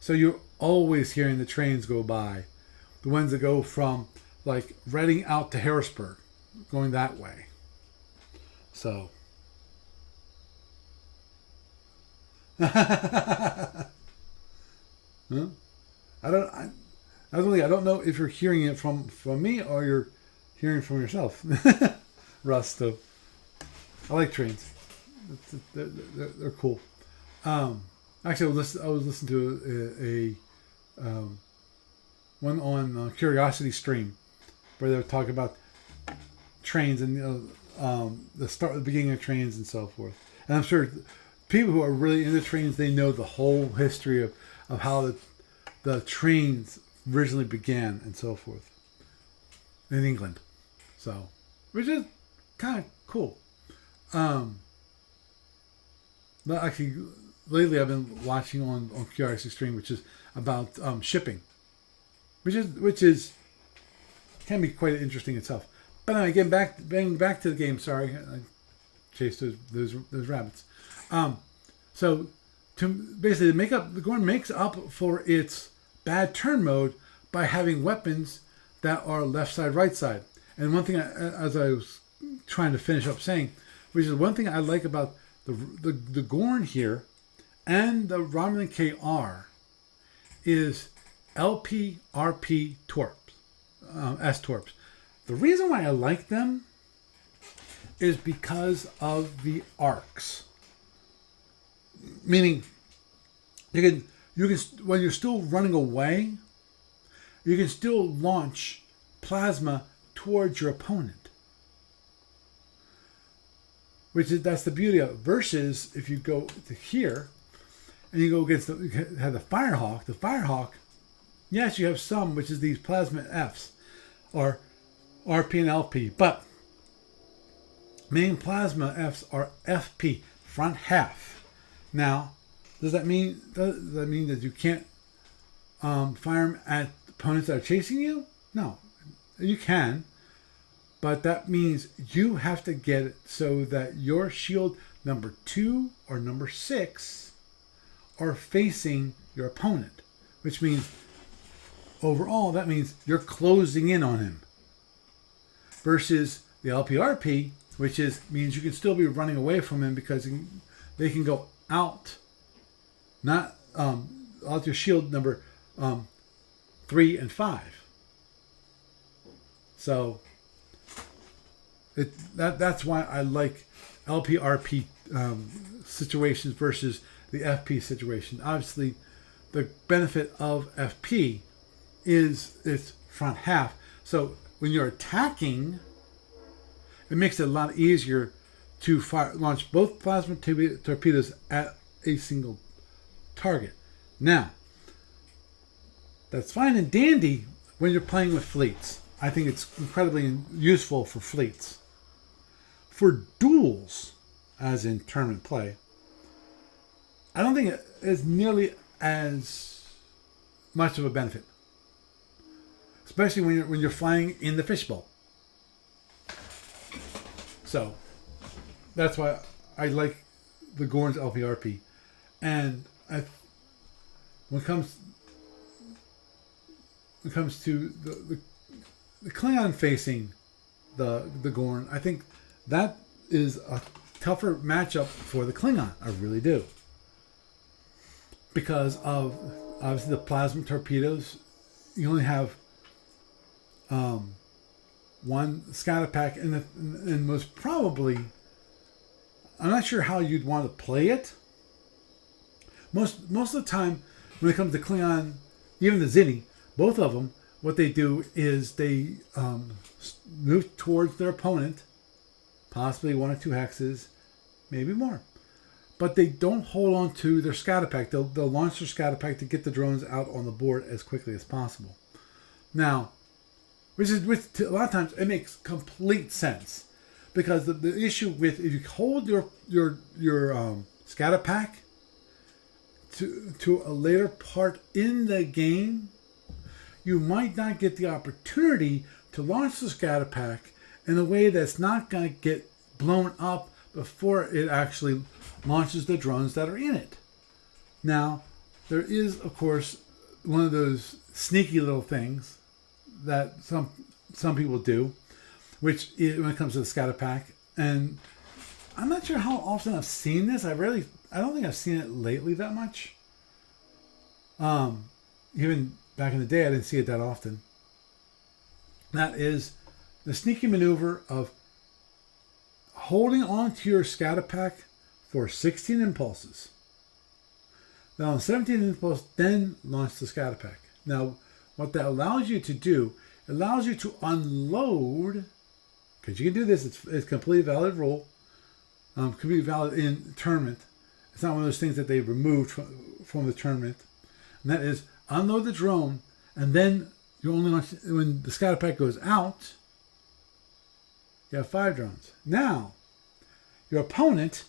So you're always hearing the trains go by. The ones that go from like Reading out to Harrisburg, going that way. So. Huh? I don't know if you're hearing it from me or you're hearing from yourself. Russ, though. I like trains. They're cool. Actually, I was listening to a one on Curiosity Stream where they were talking about trains and the beginning of trains and so forth. And I'm sure people who are really into trains, they know the whole history of how the trains originally began and so forth in England. So, which is kind of cool. Actually, lately I've been watching on Curiosity Stream, which is about shipping, which is can be quite interesting itself. But anyway, getting back to the game. Sorry, I chased those rabbits. So to basically the Gorn makes up for its bad turn mode by having weapons that are left side, right side. And one thing, as I was trying to finish up saying, which is one thing I like about the Gorn here and the Romulan KR is LPRP torps, S torps. The reason why I like them is because of the arcs. Meaning, you can when you're still running away, you can still launch plasma towards your opponent. That's the beauty of it. Versus if you go to here and you go against you have the Firehawk. The Firehawk, yes, you have some, which is these plasma Fs or RP and LP, but main plasma Fs are FP, front half. Now, does that mean that you can't fire them at opponents that are chasing you? No, you can, but that means you have to get it so that your shield number 2 or number 6 are facing your opponent, which means overall that means you're closing in on him. Versus the LPRP, which means you can still be running away from him because they can go out, not out your shield number 3 and 5. So that's why I like LPRP situations versus the FP situation. Obviously, the benefit of FP is its front half. So when you're attacking, it makes it a lot easier to launch both plasma torpedoes at a single target. Now, that's fine and dandy when you're playing with fleets. I think it's incredibly useful for fleets. For duels, as in tournament play, I don't think it is nearly as much of a benefit. Especially when you're flying in the fishbowl. So that's why I like the Gorn's LPRP. And when it comes to the Klingon facing the Gorn, I think that is a tougher matchup for the Klingon. I really do. Because of obviously the plasma torpedoes, you only have one scatter pack, and most probably, I'm not sure how you'd want to play it. Most of the time, when it comes to Klingon, even the Zinni, both of them, what they do is they move towards their opponent, possibly 1 or 2 hexes, maybe more. But they don't hold on to their scatter pack. They'll launch their scatter pack to get the drones out on the board as quickly as possible. Now, which a lot of times it makes complete sense, because the issue with if you hold your scatter pack to a later part in the game, you might not get the opportunity to launch the scatter pack in a way that's not going to get blown up before it actually launches the drones that are in it. Now, there is, of course, one of those sneaky little things that some people do, which is when it comes to the scatter pack. And I'm not sure how often I've seen this. I don't think I've seen it lately that much. Even back in the day, I didn't see it that often. That is the sneaky maneuver of holding on to your scatter pack for 16 impulses. Now, on 17th impulse, then launch the scatter pack. Now, what that allows you to do, it allows you to unload, because you can do this, it's a completely valid rule, completely valid in tournament. It's not one of those things that they removed from the tournament. And that is unload the drone, and then you only launch, when the scatter pack goes out, you have 5 drones. Now, your opponent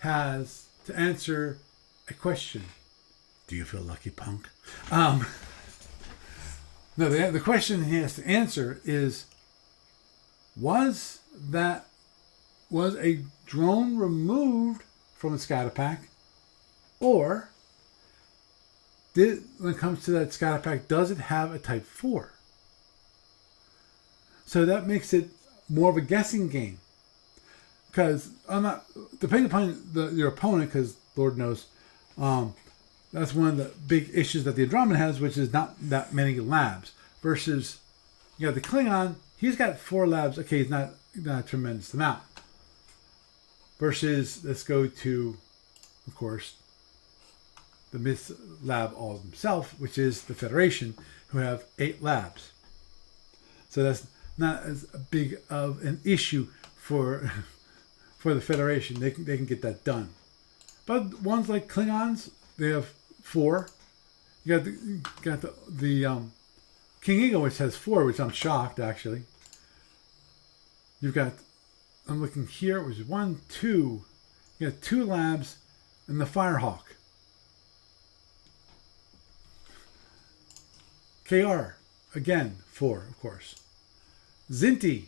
has to answer a question. Do you feel lucky, punk? No, the question he has to answer is, was a drone removed from the scatter pack, or when it comes to that scatter pack, does it have a Type 4? So that makes it more of a guessing game. Because depending upon your opponent, because Lord knows, that's one of the big issues that the Andromeda has, which is not that many labs. Versus, you know, the Klingon, he's got 4 labs. Okay, he's not a tremendous amount. Versus, let's go to, of course, the Myth lab all himself, which is the Federation, who have 8 labs. So that's not as big of an issue for the Federation. They can get that done. But ones like Klingons, they have 4. You got the King Eagle, which has 4, which I'm shocked actually. You've got, I'm looking here, which is 1, 2. You got 2 labs, and the Firehawk. KR, again, 4, of course. Zinti,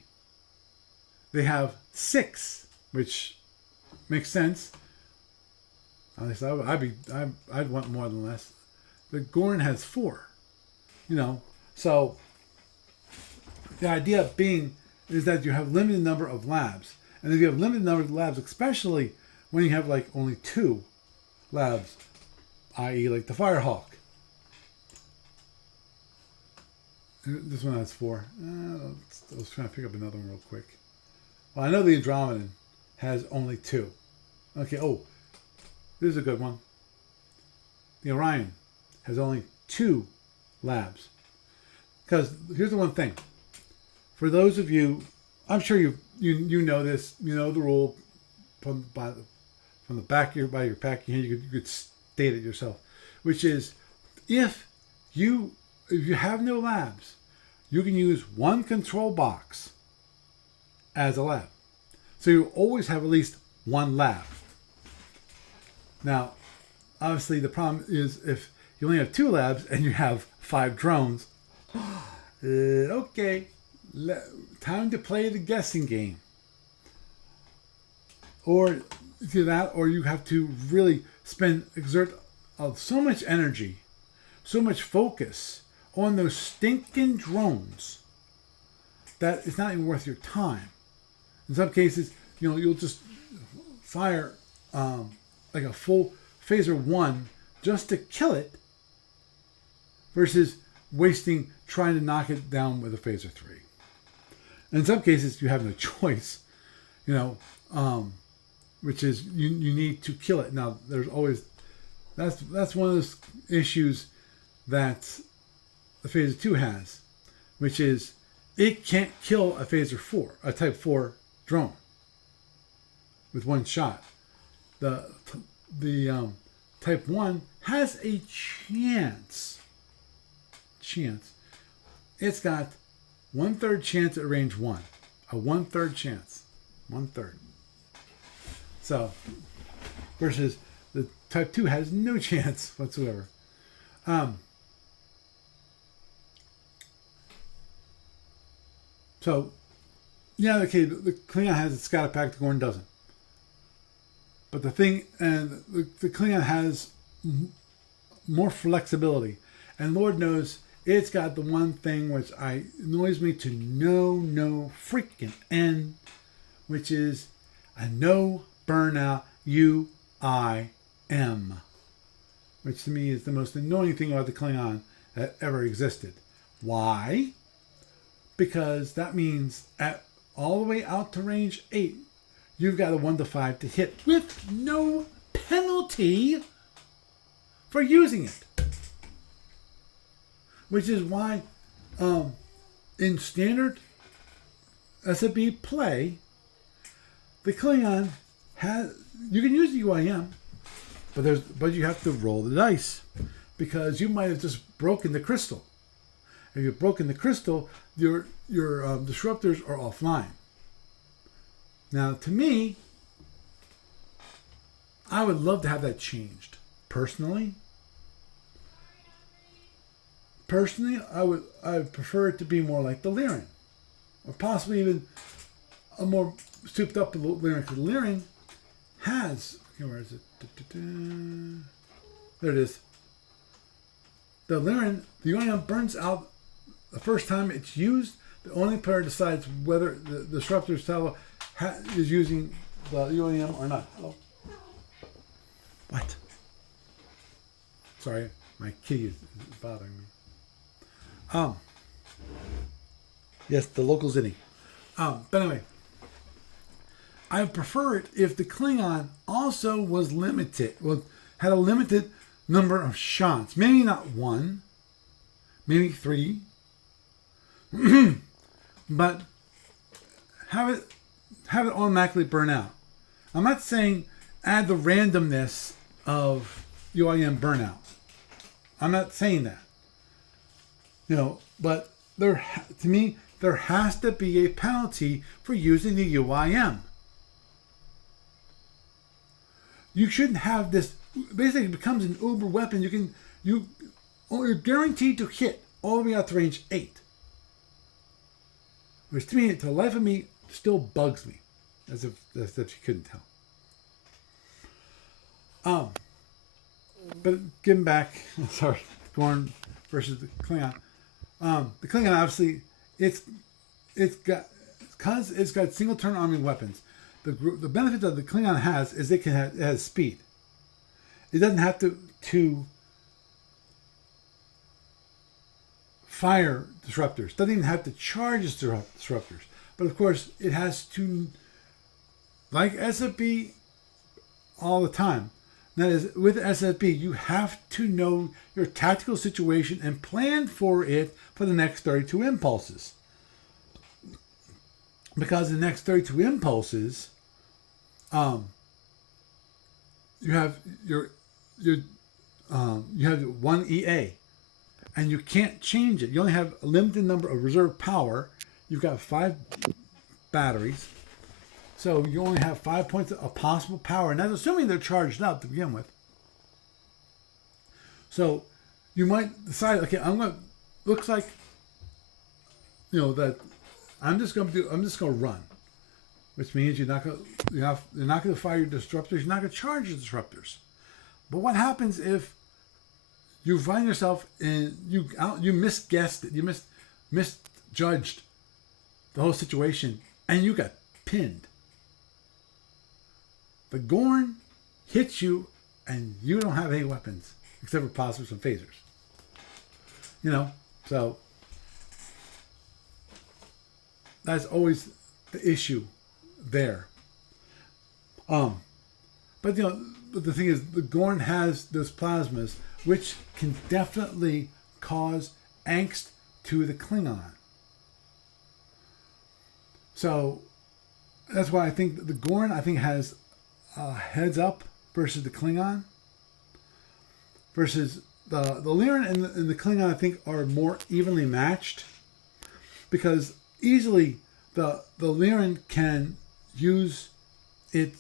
they have 6, which makes sense. At least I'd want more than less. The Gorn has 4, you know. So the idea being is that you have limited number of labs, and if you have limited number of labs, especially when you have like only 2 labs, i.e., like the Firehawk. This one has 4. I was trying to pick up another one real quick. Well, I know the Andromedan has only 2. Okay, this is a good one. The Orion has only 2 labs. Because here's the one thing. For those of you, I'm sure you know this, you know the rule from the back of your pack, you could state it yourself, which is if you have no labs, you can use 1 control box as a lab. So you always have at least 1 lab. Now, obviously the problem is if you only have 2 labs and you have 5 drones, okay, time to play the guessing game. Or do that, or you have to really exert so much energy, so much focus on those stinking drones that it's not even worth your time. In some cases, you'll just fire like a full phaser 1 just to kill it versus wasting trying to knock it down with a phaser 3. In some cases, you have no choice, which is you need to kill it. Now, there's always that's one of those issues that the phaser 2 has, which is it can't kill a phaser 4, a type 4 drone with 1 shot. The type 1 has a chance. It's got 1/3 chance at range 1. A 1/3 chance. 1/3. So, versus the type 2 has no chance whatsoever. So, yeah, okay, the Klingon has its scatter pack, the Gorn doesn't. But the Klingon has more flexibility. And Lord knows it's got the one thing which annoys me to no freaking end, which is a no burnout UIM, which to me is the most annoying thing about the Klingon that ever existed. Why? Because that means at all the way out to range 8, you've got a 1 to 5 to hit with no penalty for using it. Which is why in standard SFU play, the Klingon has, you can use the UIM, but you have to roll the dice because you might have just broken the crystal. If you've broken the crystal, your disruptors are offline. Now, to me, I would love to have that changed. Personally, I would prefer it to be more like the Lyran, or possibly even a more souped up Lyran. Because Lyran has, okay, where is it? There it is. The Lyran, the UIM burns out the first time it's used. The only player decides whether the disruptor's tower is using the UIM or not. Hello. What? Sorry, my kitty is bothering me. Yes, the local Zinni. But anyway, I would prefer it if the Klingon also was limited, had a limited number of shots. Maybe not 1, maybe 3, but have it automatically burn out. I'm not saying add the randomness of UIM burnout. I'm not saying that. But to me, there has to be a penalty for using the UIM. You shouldn't have this. Basically, it becomes an uber weapon. You're guaranteed to hit all the way out to range 8. Which to me, to the life of me, still bugs me, as if you couldn't tell. But getting back, sorry, Gorn versus the Klingon. The Klingon obviously it's got single turn arming weapons. The benefit that the Klingon has is it has speed. It doesn't have to fire disruptors. Doesn't even have to charge disruptors. But of course, it has to, like SFB all the time. That is, with SFB, you have to know your tactical situation and plan for it for the next 32 impulses. Because the next 32 impulses, you have you have 1 EA, and you can't change it. You only have a limited number of reserve power. You've got 5 batteries. So you only have 5 points of possible power, and that's assuming they're charged up to begin with. So you might decide, okay, looks like, that I'm just going to run, which means you're not going to fire your disruptors. You're not going to charge your disruptors. But what happens if you find yourself in you misguessed it, you misjudged the whole situation, and you got pinned? The Gorn hits you, and you don't have any weapons except for possibly some phasers. So that's always the issue there. But the thing is, the Gorn has those plasmas, which can definitely cause angst to the Klingon. So that's why I think the Gorn has heads up versus the Klingon. Versus the Lyran and the Klingon, I think, are more evenly matched, because easily the Lyran can use it.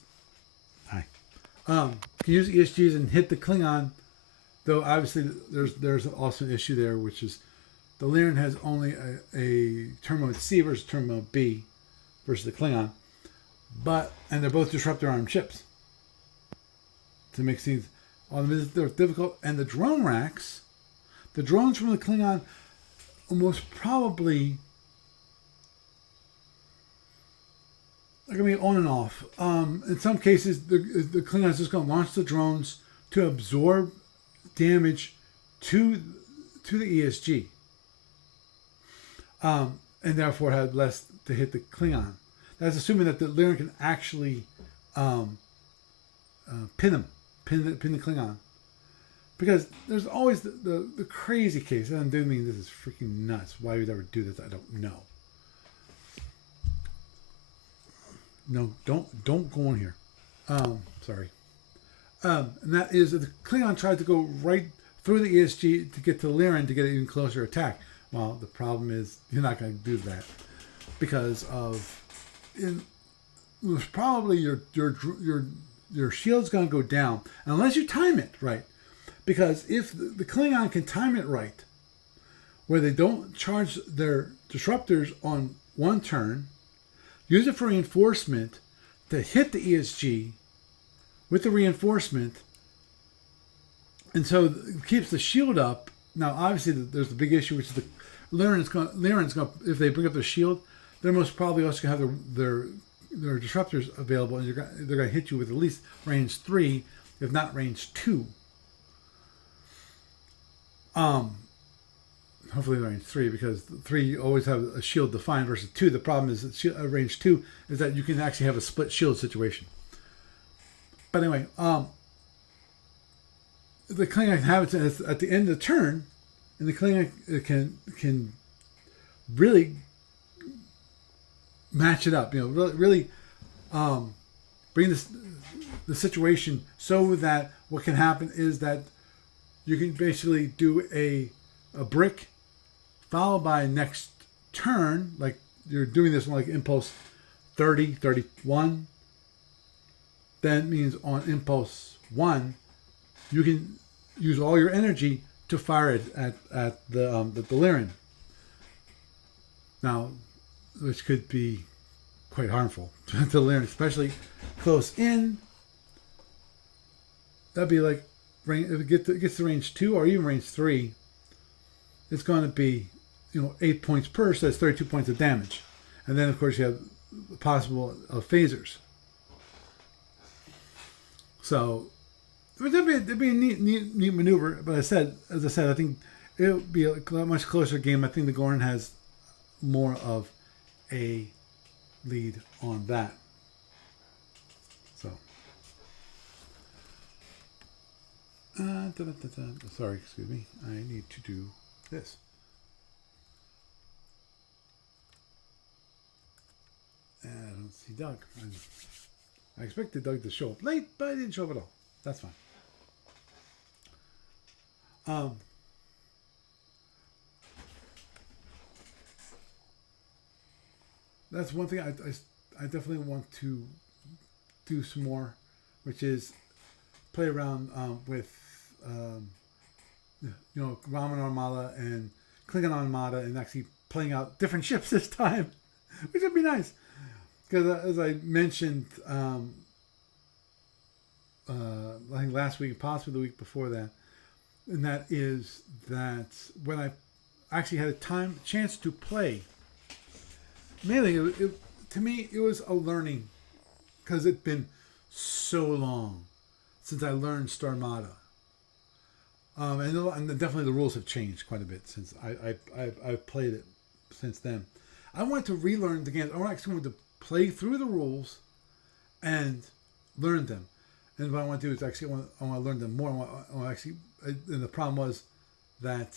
Can use ESGs and hit the Klingon, though obviously there's also an issue there, which is the Lyran has only a turn mode C versus turn mode B versus the Klingon, and they're both disruptor armed ships. To make things all the difficult, and the drone racks, the drones from the Klingon, most probably are going to be on and off. In some cases, the Klingons just going to launch the drones to absorb damage to the ESG, and therefore have less to hit the Klingon. That's assuming that the Lyran can actually pin the Klingon, because there's always the crazy case. And I do mean this is freaking nuts. Why would ever do this? I don't know. No, don't go on here. Sorry. And that is that the Klingon tried to go right through the ESG to get to Lyran to get an even closer attack. Well, the problem is you're not going to do that because probably your shield's going to go down unless you time it right. Because if the Klingon can time it right, where they don't charge their disruptors on one turn, use it for reinforcement to hit the ESG with the reinforcement, and so it keeps the shield up. Now, obviously, there's the big issue, which is the Lyran's going. If they bring up their shield, they're most probably also going to have their disruptors available, and they're going to hit you with at least range 3, if not range 2. Hopefully range 3, because 3 you always have a shield defined versus 2. The problem is that range 2 is that you can actually have a split shield situation. But anyway, the Klingon have it at the end of the turn, and the Klingon can really match it up. Really bring the situation so that what can happen is that you can basically do a brick followed by next turn, like you're doing this on like impulse 30, 31. That means on impulse 1, you can use all your energy to fire it at the Lyran. Now, which could be quite harmful to the Lyran, especially close in. That'd be like, if it gets to range 2 or even range 3, it's going to be 8 points per, so that's 32 points of damage. And then, of course, you have the possible phasers. So it'd be a neat maneuver. But as I said, I think it would be a much closer game. I think the Gorn has more of a lead on that. So, sorry, excuse me. I need to do this. And I don't see Doug. I expected Doug to show up late, but he didn't show up at all. That's fine. That's one thing I definitely want to do some more, which is play around with Ramen Armada and Klingon Armada, and actually playing out different ships this time, which would be nice. Because as I mentioned, I think last week, possibly the week before that, and that is that when I actually had a chance to play, mainly to me it was a learning, because it'd been so long since I learned Starmada, and definitely the rules have changed quite a bit since I've played it since then. I want to relearn the game. I actually want to play through the rules and learn them. And what I want to do is actually I want to learn them more. And the problem was that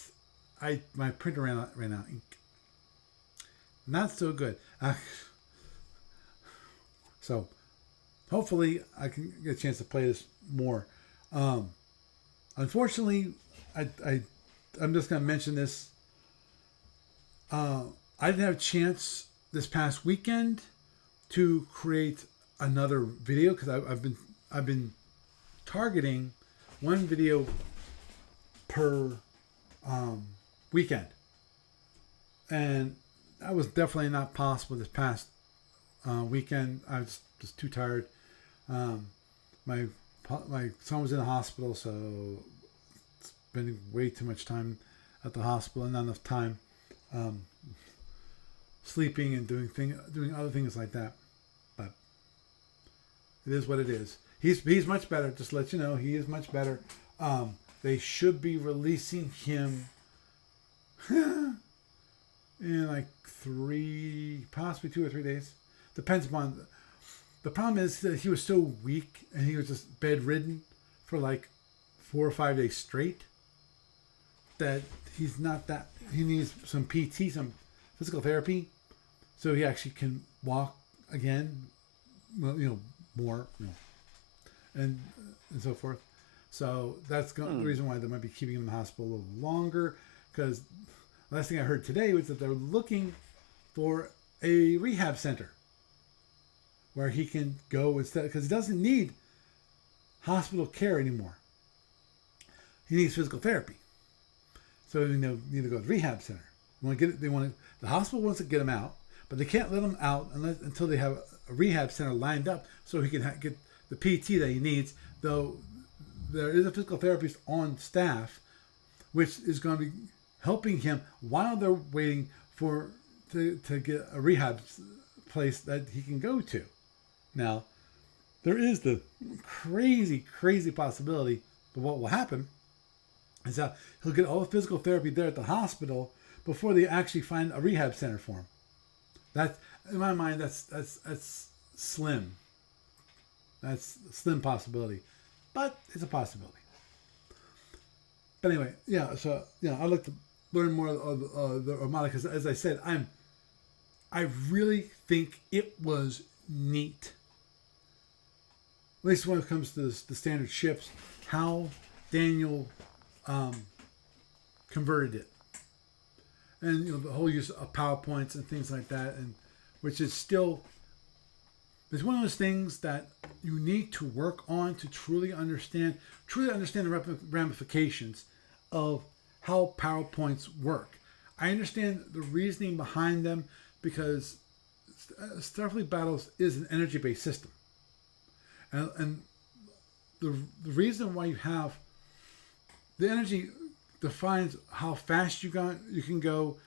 my printer ran out ink. Not so good. So hopefully I can get a chance to play this more. Unfortunately, I'm just going to mention this. I didn't have a chance this past weekend to create another video, because I've been targeting one video per weekend, And that was definitely not possible this past weekend. I was just too tired. My my son was in the hospital, so spending way too much time at the hospital and not enough time sleeping and doing other things like that. But it is what it is. He's much better. Just to let you know, he is much better. They should be releasing him in like possibly 2 or 3 days. Depends upon. The problem is that he was so weak and he was just bedridden for like 4 or 5 days straight that he's not that. He needs some PT, some physical therapy, so he actually can walk again. Well, more, and so forth. So that's the reason why they might be keeping him in the hospital a little longer. Because the last thing I heard today was that they're looking for a rehab center where he can go instead, because he doesn't need hospital care anymore. He needs physical therapy. So they need to go to the rehab center. The hospital wants to get him out, but they can't let him out until they have a rehab center lined up so he can get the PT that he needs. Though there is a physical therapist on staff, which is going to be helping him while they're waiting to get a rehab place that he can go to. Now, there is the crazy, crazy possibility of what will happen is that he'll get all the physical therapy there at the hospital before they actually find a rehab center for him. That, in my mind, that's slim. That's a slim possibility, but it's a possibility. But anyway, yeah. So I'd like to learn more of the Armada because, as I said, I really think it was neat. At least when it comes to the standard ships, how Daniel converted it, and the whole use of PowerPoints and things like that, and which is still, it's one of those things that you need to work on to truly understand the ramifications of how PowerPoints work. I understand the reasoning behind them because Starfleet Battles is an energy-based system. And the reason why you have the energy defines how fast you can go,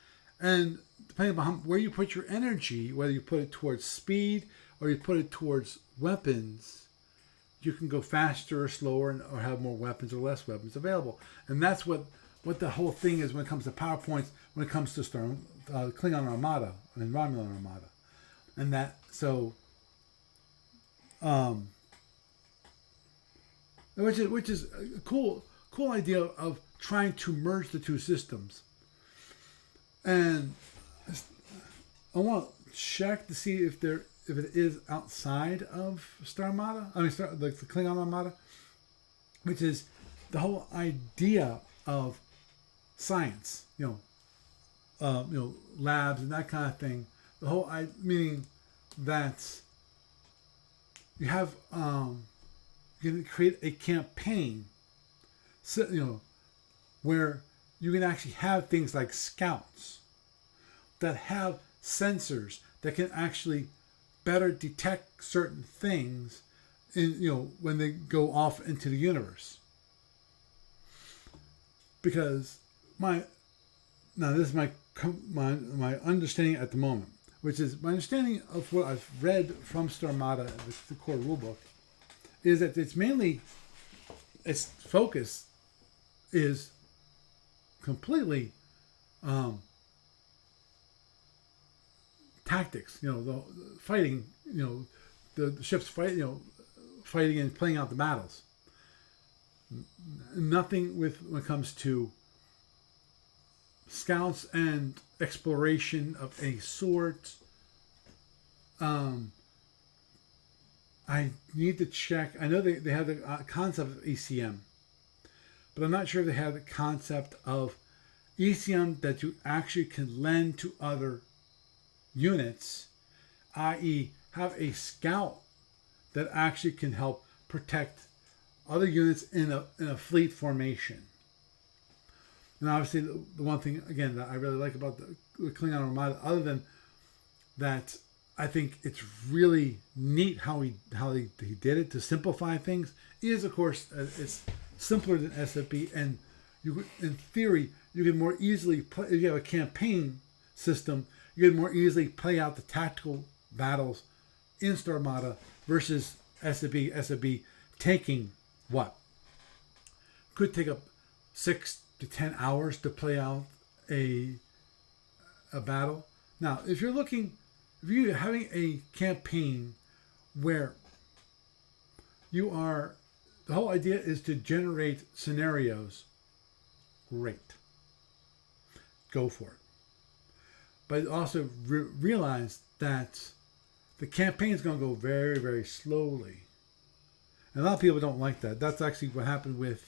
and depending on where you put your energy, whether you put it towards speed or you put it towards weapons, you can go faster or slower or have more weapons or less weapons available. And that's what the whole thing is when it comes to PowerPoints, when it comes to Klingon Armada and Romulan Armada. And that, so which is a cool idea of trying to merge the two systems. And I want to check to see if it is outside of Star Armada. I mean, like the Klingon Armada, which is the whole idea of science, labs and that kind of thing. The whole meaning that you have you can create a campaign, where you can actually have things like scouts that have sensors that can actually better detect certain things when they go off into the universe. Because this is my understanding at the moment, which is my understanding of what I've read from Star Armada, the core rulebook, is that its focus is completely tactics. The fighting. The ships fighting and playing out the battles. Nothing when it comes to scouts and exploration of any sort. I need to check. I know they have the concept of ECM, but I'm not sure if they have the concept of ECM that you actually can lend to other units, i.e. have a scout that actually can help protect other units in a fleet formation. And obviously the one thing, again, that I really like about the Klingon Armada, other than that, I think it's really neat how he did it to simplify things. Is of course it's simpler than SFB, and in theory you can more easily play, if you have a campaign system, you can more easily play out the tactical battles in Star Armada versus SFB. SFB taking what could take up 6 to 10 hours to play out a battle. Now, if you're having a campaign where the whole idea is to generate scenarios, great. Go for it. But also realize that the campaign is going to go very, very slowly. And a lot of people don't like that. That's actually what happened with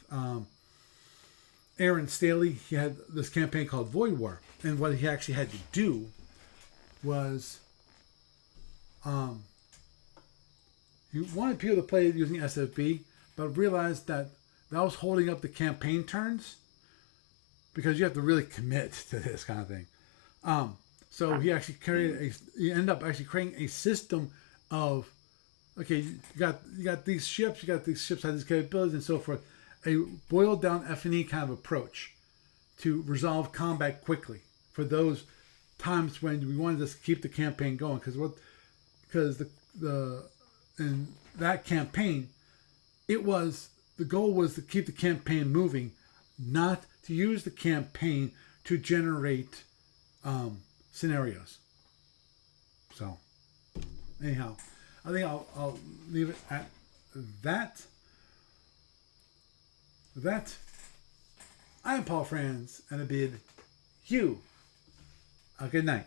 Aaron Staley. He had this campaign called Void War. And what he actually had to do was he wanted people to play it using SFB, but realized that was holding up the campaign turns because you have to really commit to this kind of thing. So he actually ended up actually creating a system of, okay, you got these ships have these capabilities and so forth. A boiled down F&E kind of approach to resolve combat quickly for those times when we wanted to keep the campaign going, because in that campaign, the goal was to keep the campaign moving, not to use the campaign to generate scenarios. So, anyhow, I think I'll leave it at that. With that, I am Paul Franz, and I bid you a good night.